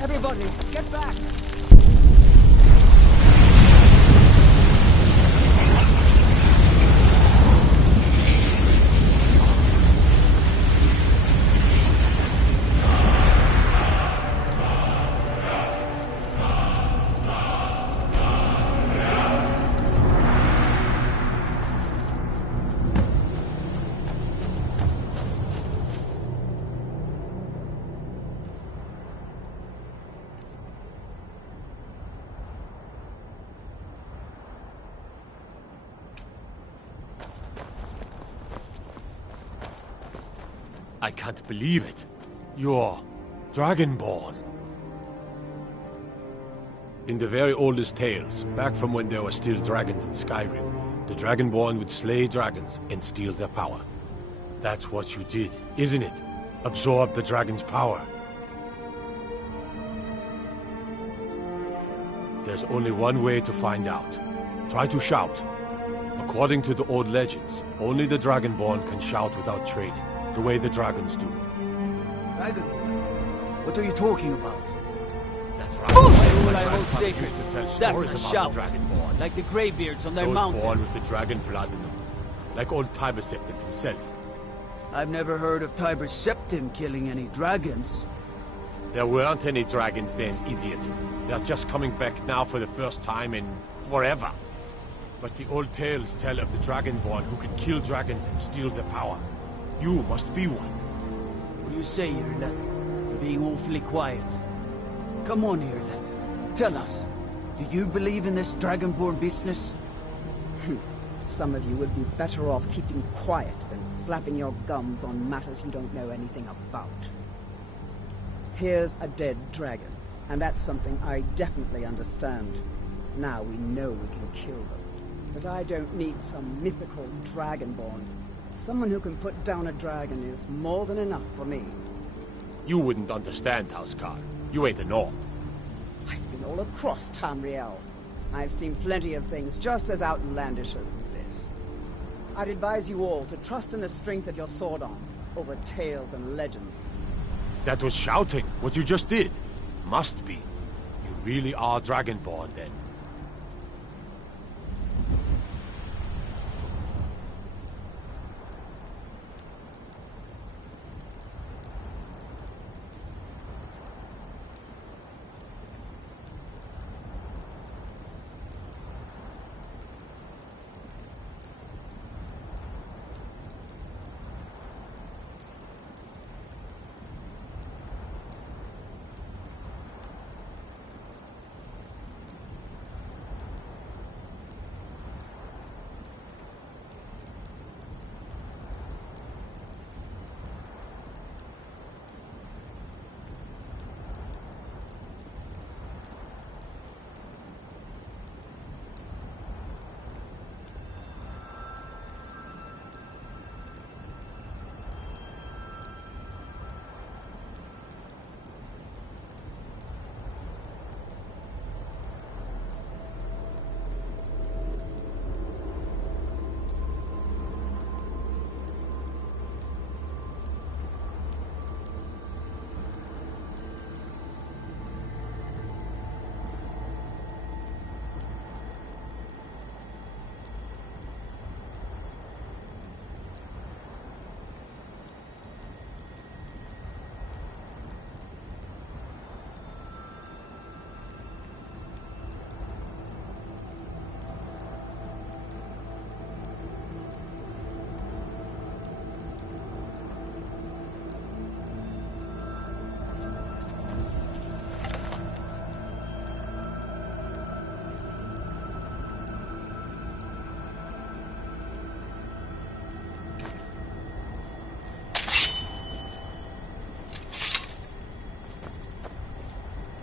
Everybody, get back! I can't believe it. You're Dragonborn. In the very oldest tales, back from when there were still dragons in Skyrim, the Dragonborn would slay dragons and steal their power. That's what you did, isn't it? Absorb the dragon's power. There's only one way to find out. Try to shout. According to the old legends, only the Dragonborn can shout without training, the way the dragons do. Dragonborn? What are you talking about? That's right. All I hold sacred. That's That's a shout. Dragonborn. Like the Greybeards on their Those mountain. born with the dragon blood in them. Like old Tiber Septim himself. I've never heard of Tiber Septim killing any dragons. There weren't any dragons then, idiot. They're just coming back now for the first time in forever. But the old tales tell of the Dragonborn who can kill dragons and steal their power. You must be one. What do you say here, Lether? You're being awfully quiet. Come on here, Lether. Tell us, do you believe in this Dragonborn business? Some of you would be better off keeping quiet than flapping your gums on matters you don't know anything about. Here's a dead dragon, and that's something I definitely understand. Now we know we can kill them. But I don't need some mythical Dragonborn. Someone who can put down a dragon is more than enough for me. You wouldn't understand, Housecar. You ain't a Norm. I've been all across Tamriel. I've seen plenty of things just as outlandish as this. I'd advise you all to trust in the strength of your sword arm over tales and legends. That was shouting, what you just did. Must be. You really are Dragonborn, then.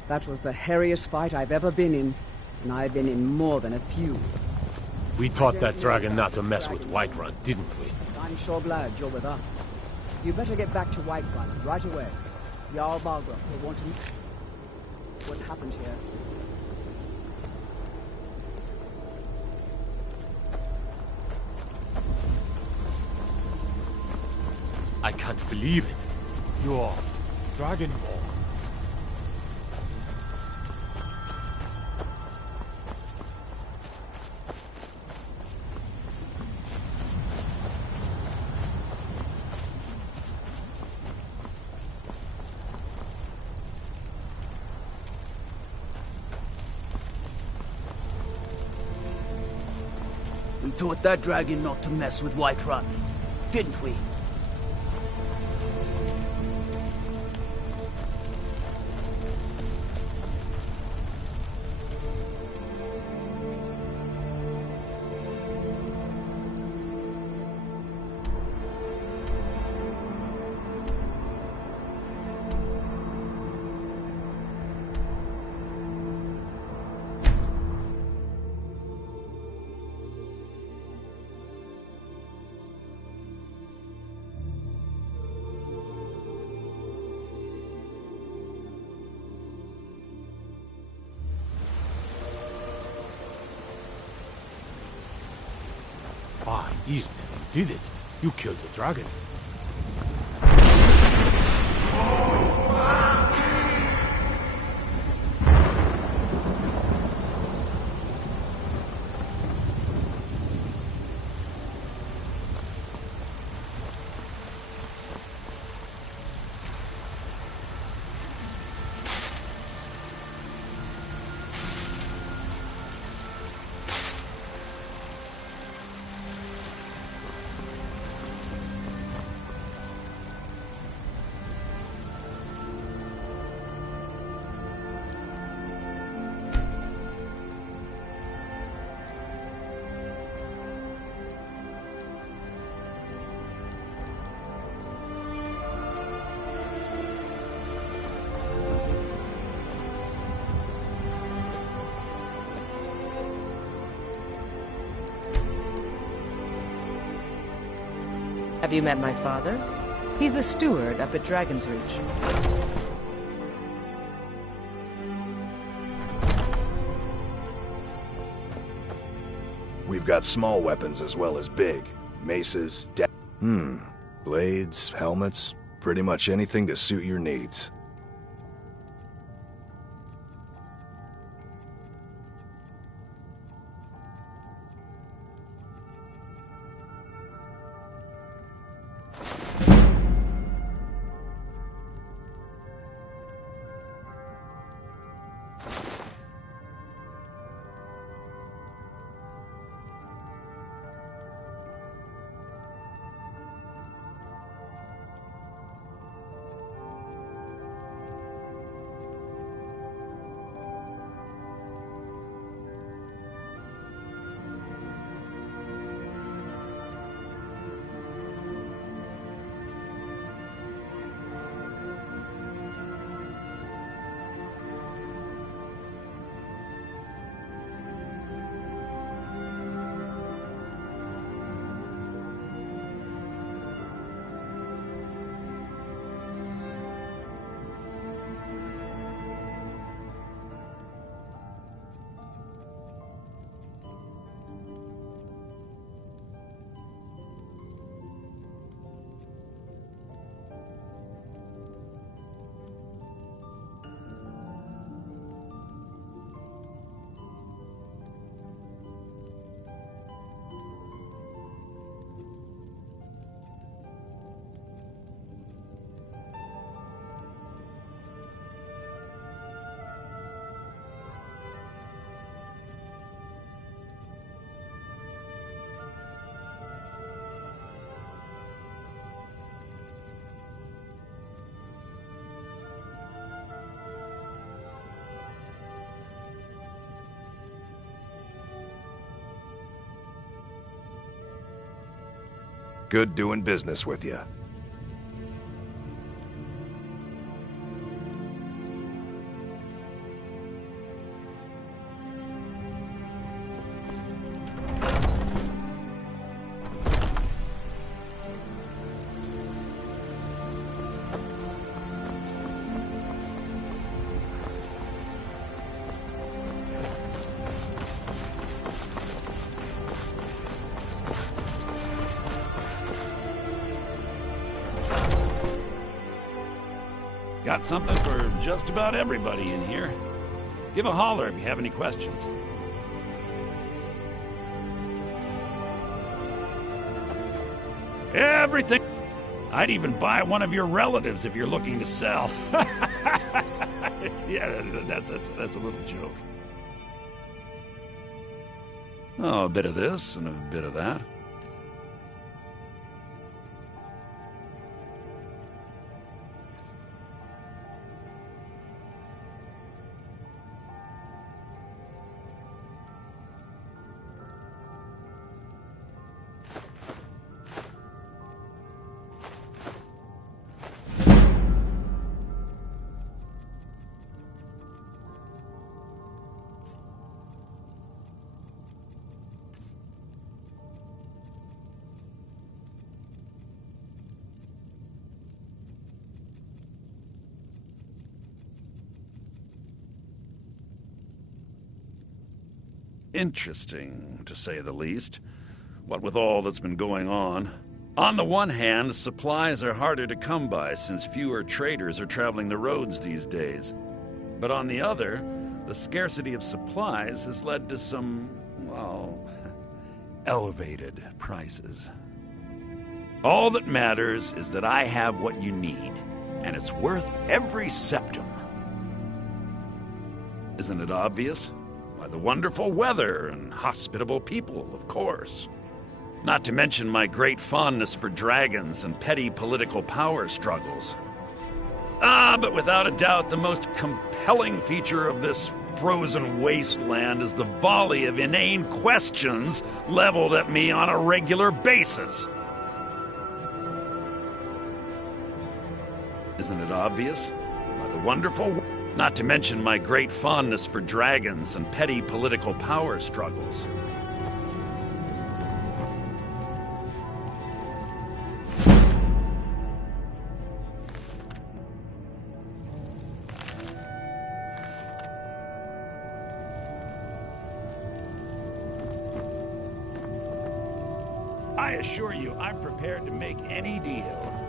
That was the hairiest fight I've ever been in, and I've been in more than a few. We taught that dragon not to mess with Whiterun, didn't we? I'm sure glad you're with us. You better get back to Whiterun right away. Jarl Balgruuf will want to know what happened here. I can't believe it. You're Dragonborn. We taught that dragon not to mess with Whiterun, didn't we? Ah, Eastman, you did it. You killed the dragon. Have you met my father? He's the steward up at Dragon's Reach. We've got small weapons as well as big. Maces, blades, helmets, pretty much anything to suit your needs. Good doing business with you. Got something for just about everybody in here. Give a holler if you have any questions. Everything. I'd even buy one of your relatives if you're looking to sell. Yeah, that's a little joke. Oh, a bit of this and a bit of that. Interesting, to say the least. What with all that's been going on. On the one hand, supplies are harder to come by since fewer traders are traveling the roads these days. But on the other, the scarcity of supplies has led to some, well, elevated prices. All that matters is that I have what you need, and it's worth every septim. Isn't it obvious? By the wonderful weather and hospitable people, of course. Not to mention my great fondness for dragons and petty political power struggles. But without a doubt, the most compelling feature of this frozen wasteland is the volley of inane questions leveled at me on a regular basis. Isn't it obvious? By the wonderful... Not to mention my great fondness for dragons and petty political power struggles. I assure you, I'm prepared to make any deal.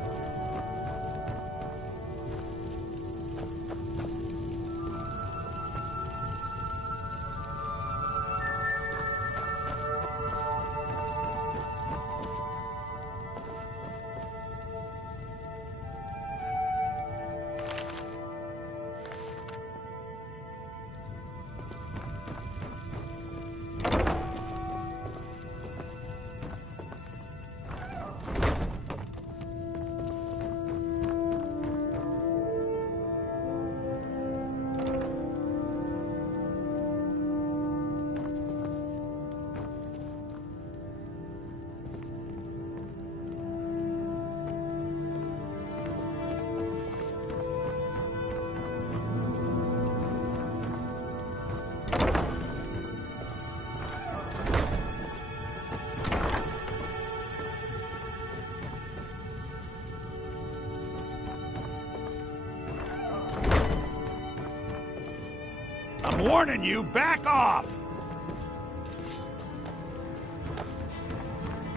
I'm warning you, back off!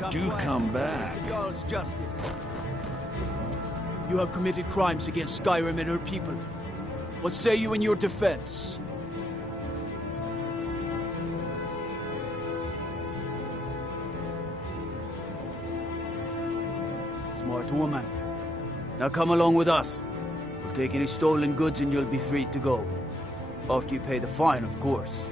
Do come back. Mr. Jarl's justice. You have committed crimes against Skyrim and her people. What say you in your defense? Smart woman. Now come along with us. We'll take any stolen goods and you'll be free to go. After you pay the fine, of course.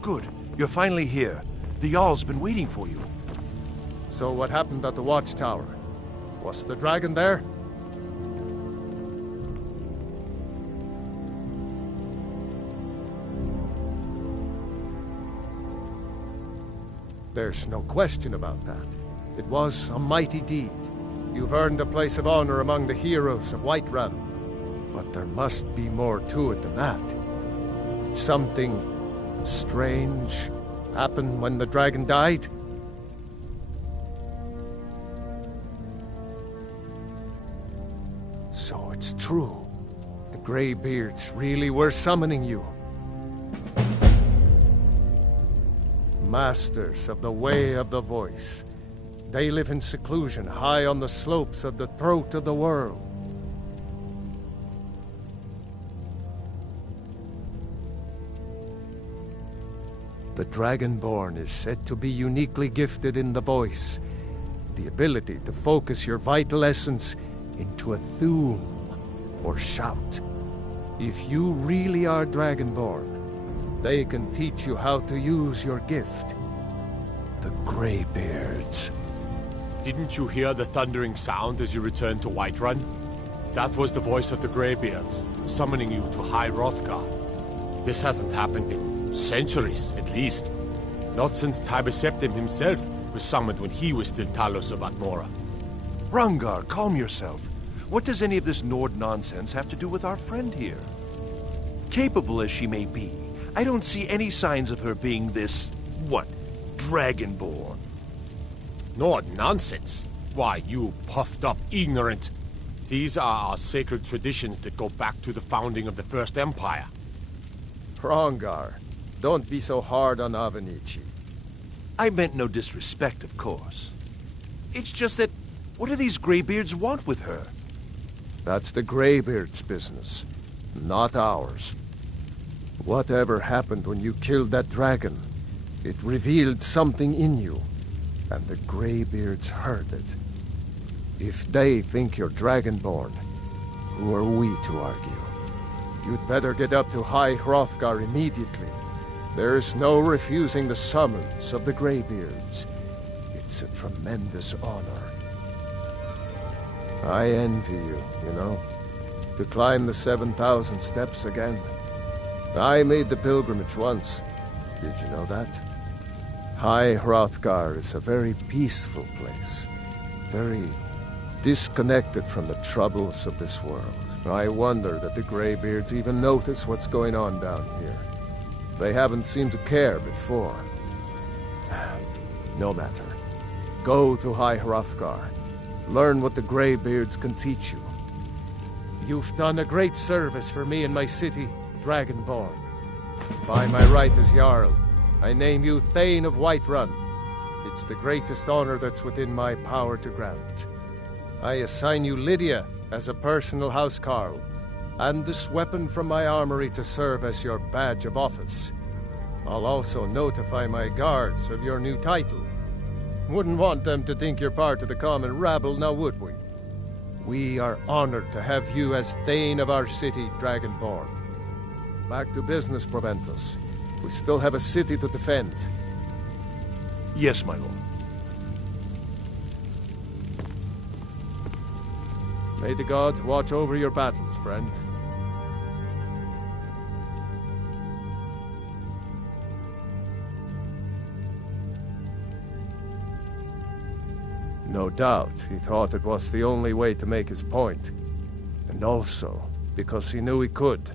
Good. You're finally here. The Jarl's been waiting for you. So what happened at the watchtower? Was the dragon there? There's no question about that. It was a mighty deed. You've earned a place of honor among the heroes of Whiterun. But there must be more to it than that. Did something strange happen when the dragon died? So it's true. The Greybeards really were summoning you. Masters of the Way of the Voice. They live in seclusion high on the slopes of the throat of the world. The Dragonborn is said to be uniquely gifted in the voice, the ability to focus your vital essence into a thum or shout. If you really are Dragonborn, they can teach you how to use your gift. The Greybeards. Didn't you hear the thundering sound as you returned to Whiterun? That was the voice of the Greybeards, summoning you to High Hrothgar. This hasn't happened in centuries, at least. Not since Tiber Septim himself was summoned when he was still Talos of Atmora. Hrongar, calm yourself. What does any of this Nord nonsense have to do with our friend here? Capable as she may be, I don't see any signs of her being this, Dragonborn. Nord nonsense? Why, you puffed up ignorant. These are our sacred traditions that go back to the founding of the First Empire. Hrongar, don't be so hard on Avenici. I meant no disrespect, of course. It's just that, what do these Greybeards want with her? That's the Greybeards' business. not ours. Whatever happened when you killed that dragon, it revealed something in you, and the Greybeards heard it. If they think you're Dragonborn, who are we to argue? You'd better get up to High Hrothgar immediately. There's no refusing the summons of the Greybeards. It's a tremendous honor. I envy you, you know, to climb the 7,000 steps again. I made the pilgrimage once. Did you know that? High Hrothgar is a very peaceful place. Very disconnected from the troubles of this world. I wonder that the Greybeards even notice what's going on down here. They haven't seemed to care before. No matter. Go to High Hrothgar. Learn what the Greybeards can teach you. You've done a great service for me and my city, Dragonborn. By my right as Jarl, I name you Thane of Whiterun. It's the greatest honor that's within my power to grant. I assign you Lydia as a personal housecarl, and this weapon from my armory to serve as your badge of office. I'll also notify my guards of your new title. Wouldn't want them to think you're part of the common rabble, now would we? We are honored to have you as Thane of our city, Dragonborn. Back to business, Proventus. We still have a city to defend. Yes, my lord. May the gods watch over your battles, friend. No doubt, he thought it was the only way to make his point. And also, because he knew he could.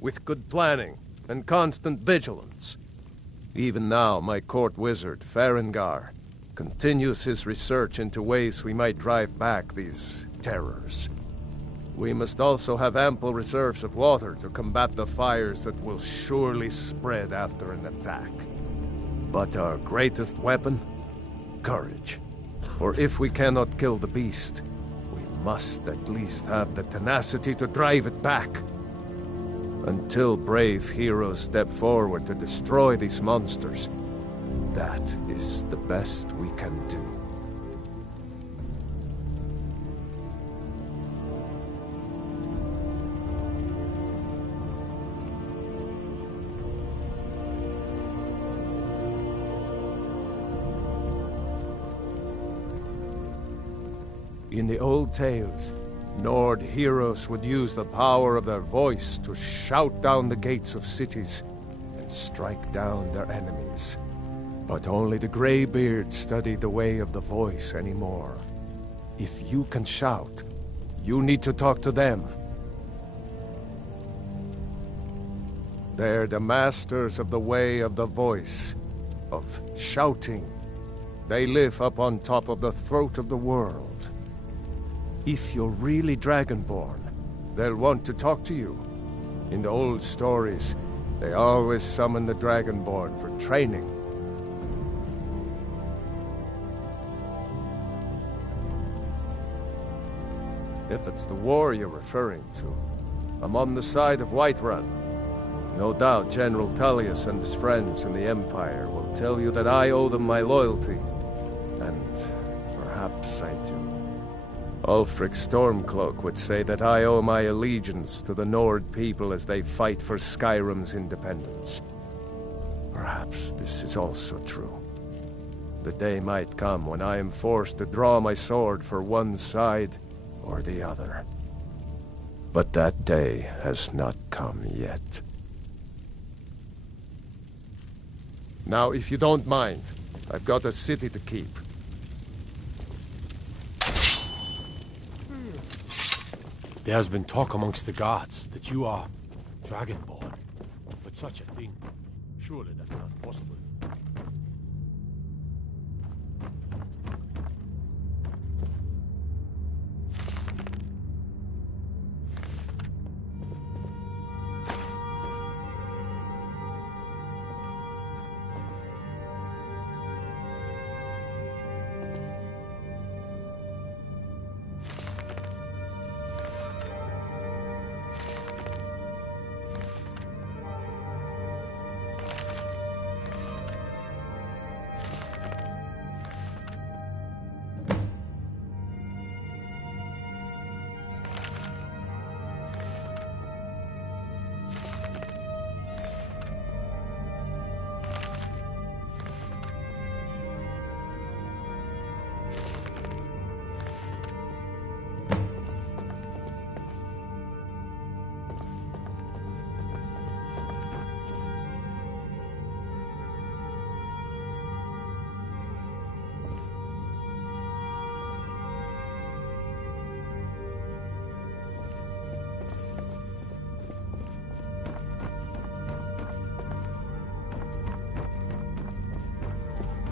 With good planning and constant vigilance. Even now, my court wizard, Farengar, continues his research into ways we might drive back these terrors. We must also have ample reserves of water to combat the fires that will surely spread after an attack. But our greatest weapon? Courage. For if we cannot kill the beast, we must at least have the tenacity to drive it back. Until brave heroes step forward to destroy these monsters, that is the best we can do. In the old tales, Nord heroes would use the power of their voice to shout down the gates of cities and strike down their enemies. But only the Greybeards study the way of the voice anymore. If you can shout, you need to talk to them. They're the masters of the way of the voice, of shouting. They live up on top of the throat of the world. If you're really Dragonborn, they'll want to talk to you. In the old stories, they always summon the Dragonborn for training. If it's the war you're referring to, I'm on the side of Whiterun. No doubt General Tullius and his friends in the Empire will tell you that I owe them my loyalty. And perhaps I do. Ulfric Stormcloak would say that I owe my allegiance to the Nord people as they fight for Skyrim's independence. Perhaps this is also true. The day might come when I am forced to draw my sword for one side or the other. But that day has not come yet. Now, if you don't mind, I've got a city to keep. There has been talk amongst the gods that you are Dragonborn. But such a thing, surely that's not possible.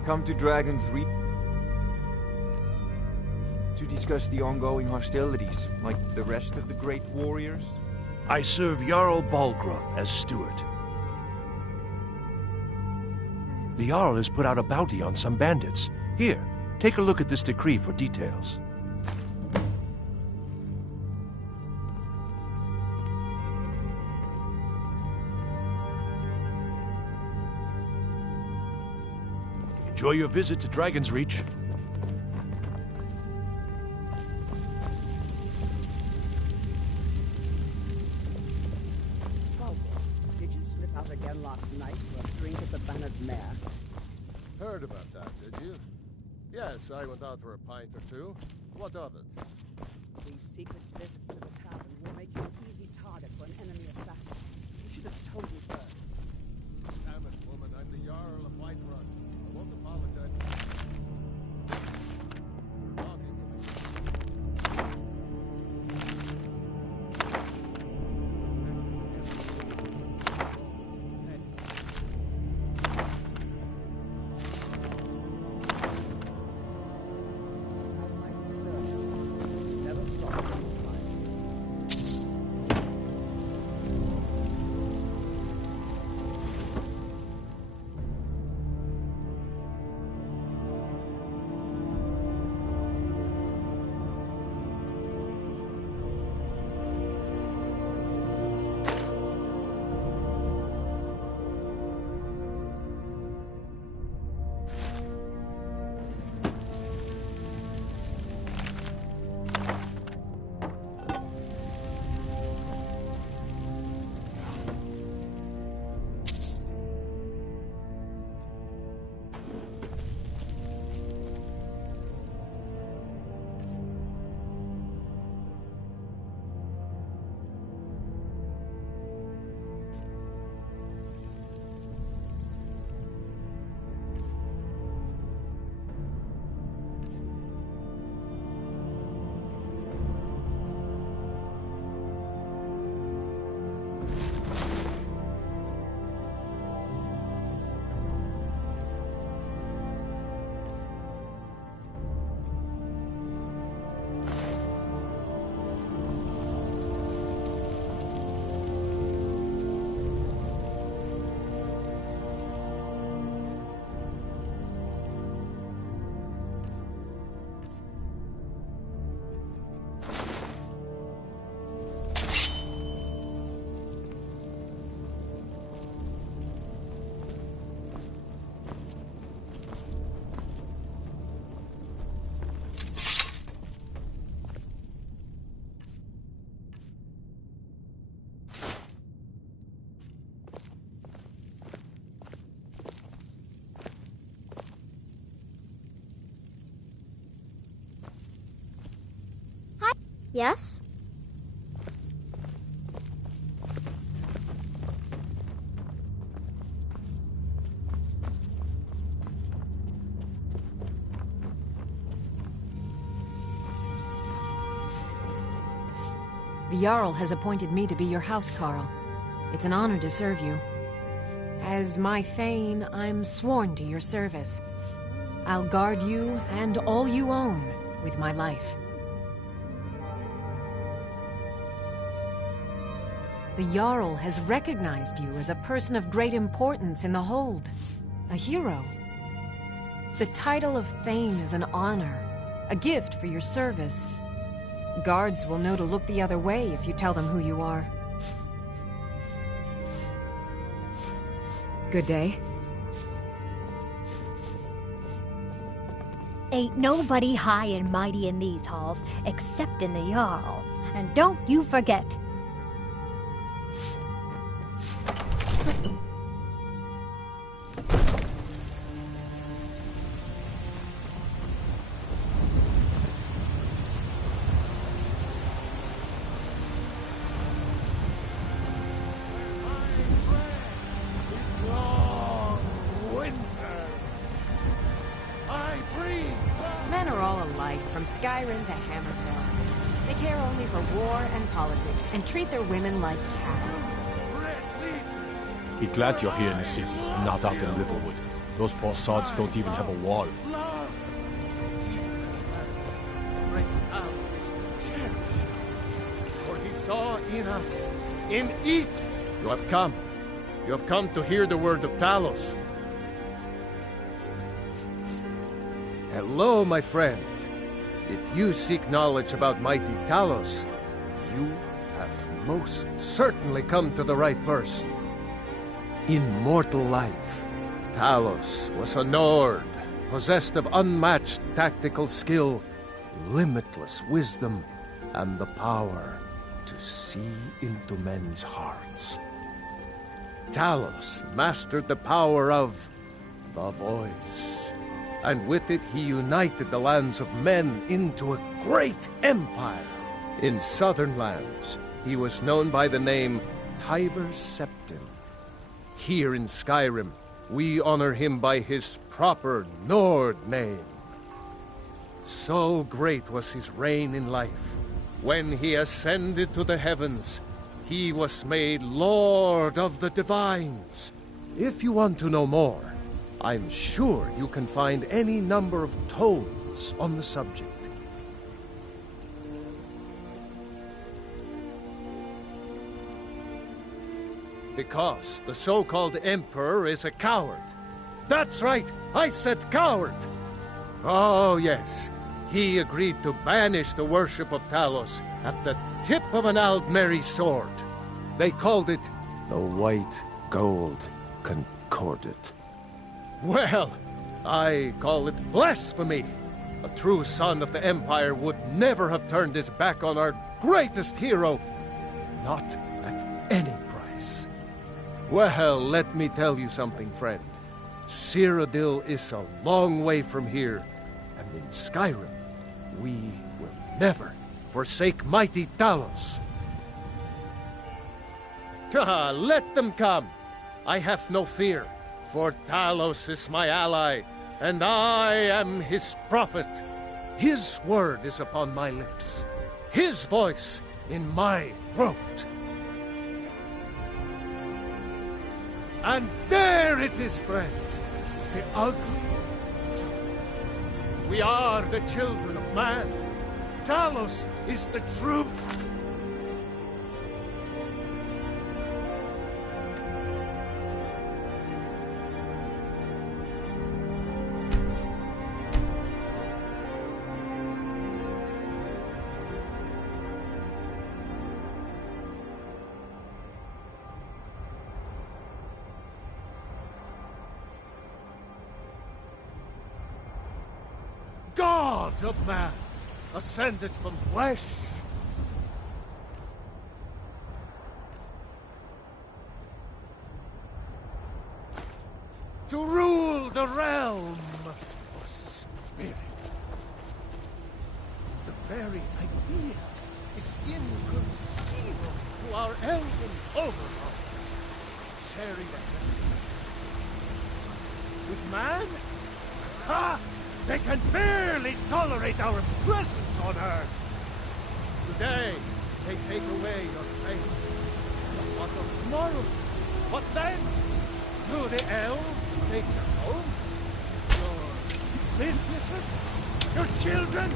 come to Dragon's Reach to discuss the ongoing hostilities, like the rest of the great warriors? I serve Jarl Balgruuf as steward. The Jarl has put out a bounty on some bandits. Here, take a look at this decree for details. Enjoy your visit to Dragon's Reach. Did you slip out again last night for a drink at the Bannered Mare? Heard about that, did you? Yes, I went out for a pint or two. What of it? These secret visits to the tavern will make you an easy target for an enemy assassin. You should have told me first. Damn it, woman, I'm the Jarl of Whiterun. I won't apologize. You're talking to me. Yes? The Jarl has appointed me to be your housecarl. It's an honor to serve you. As my Thane, I'm sworn to your service. I'll guard you and all you own with my life. The Jarl has recognized you as a person of great importance in the Hold. A hero. The title of Thane is an honor, a gift for your service. Guards will know to look the other way if you tell them who you are. Good day. Ain't nobody high and mighty in these halls except in the Jarl. And don't you forget. Men are all alike, from Skyrim to Hammerfell. They care only for war and politics, and treat their women like cattle. Be glad you're here in the city, and not out in Riverwood. Those poor sods don't even have a wall. For he saw in us, in each. You have come. You have come to hear the word of Talos. Hello, my friend. If you seek knowledge about mighty Talos, you have most certainly come to the right person. In mortal life, Talos was a Nord, possessed of unmatched tactical skill, limitless wisdom, and the power to see into men's hearts. Talos mastered the power of the voice, and with it he united the lands of men into a great empire. In southern lands, he was known by the name Tiber Septim. Here in Skyrim, we honor him by his proper Nord name. So great was his reign in life. When he ascended to the heavens, he was made Lord of the Divines. If you want to know more, I'm sure you can find any number of tomes on the subject. Because the so-called Emperor is a coward. That's right, I said coward! Oh yes, he agreed to banish the worship of Talos at the tip of an Aldmeri sword. They called it the White Gold Concordat. Well, I call it blasphemy. A true son of the Empire would never have turned his back on our greatest hero. Not at any price. Well, let me tell you something, friend. Cyrodiil is a long way from here, and in Skyrim, we will never forsake mighty Talos. Let them come. I have no fear, for Talos is my ally, and I am his prophet. His word is upon my lips, his voice in my throat. And there it is, friends, the ugly truth. We are the children of man. Talos is the truth. God of man, ascended from flesh. To rule the realm of spirit. The very idea is inconceivable to our elven overlords. Sharing with man? Ha! They can barely tolerate our presence on Earth. Today, they take away your faith. But what of tomorrow? What then? Do the elves take your homes? Your businesses? Your children?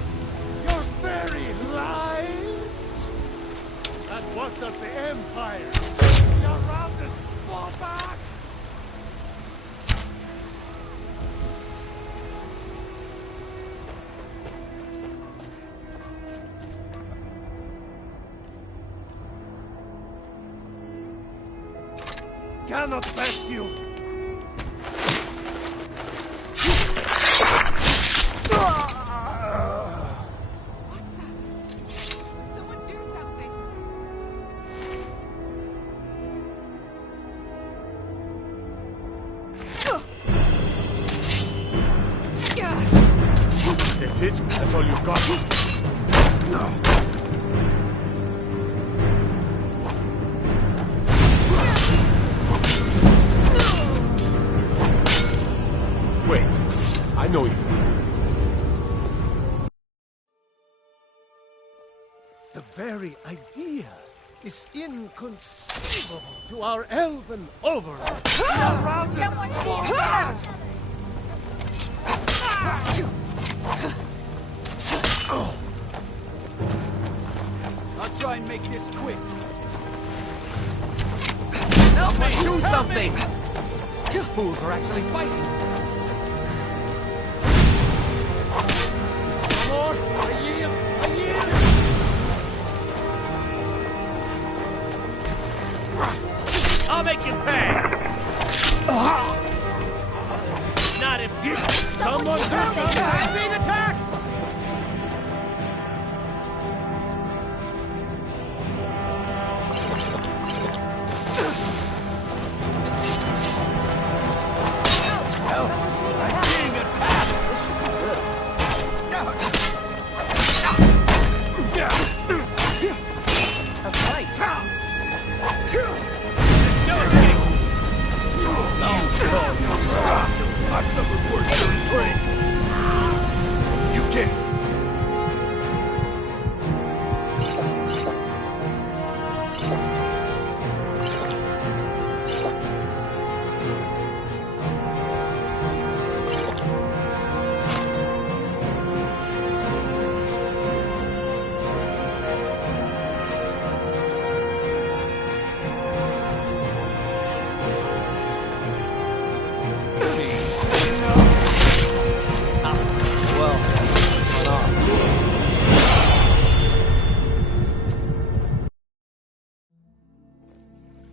Your very lives? And what does the Empire? You're rounded, fall back! Cannot best you! Someone do something! That's it? That's all you've got? No. I know you. The very idea is inconceivable to our elven overlords. Someone I'll try and make this quick. Help me! Do something! His fools are actually fighting. More! I yield! I yield! I'll make you pay! Not if you... Someone do something! I'm being attacked! I've suffered worse during training. You can't.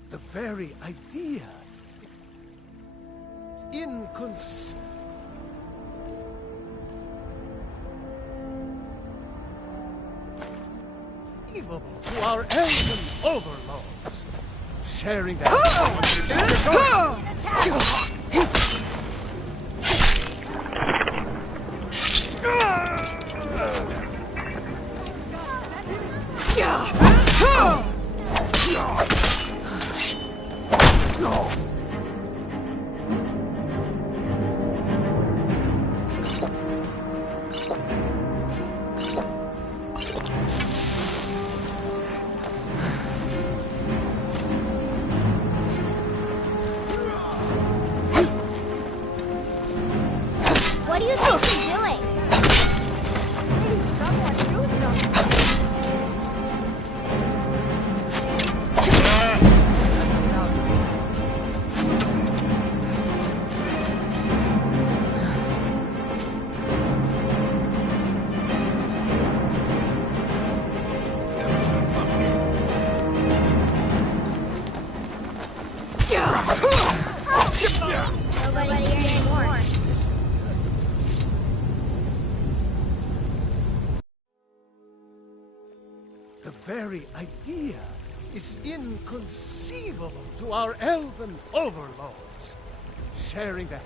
The very idea. Inconceivable to our elven overlords. Sharing that What do you think you're doing? Someone do something. Nobody here anymore. The very idea is inconceivable to our elven overlords. Sharing that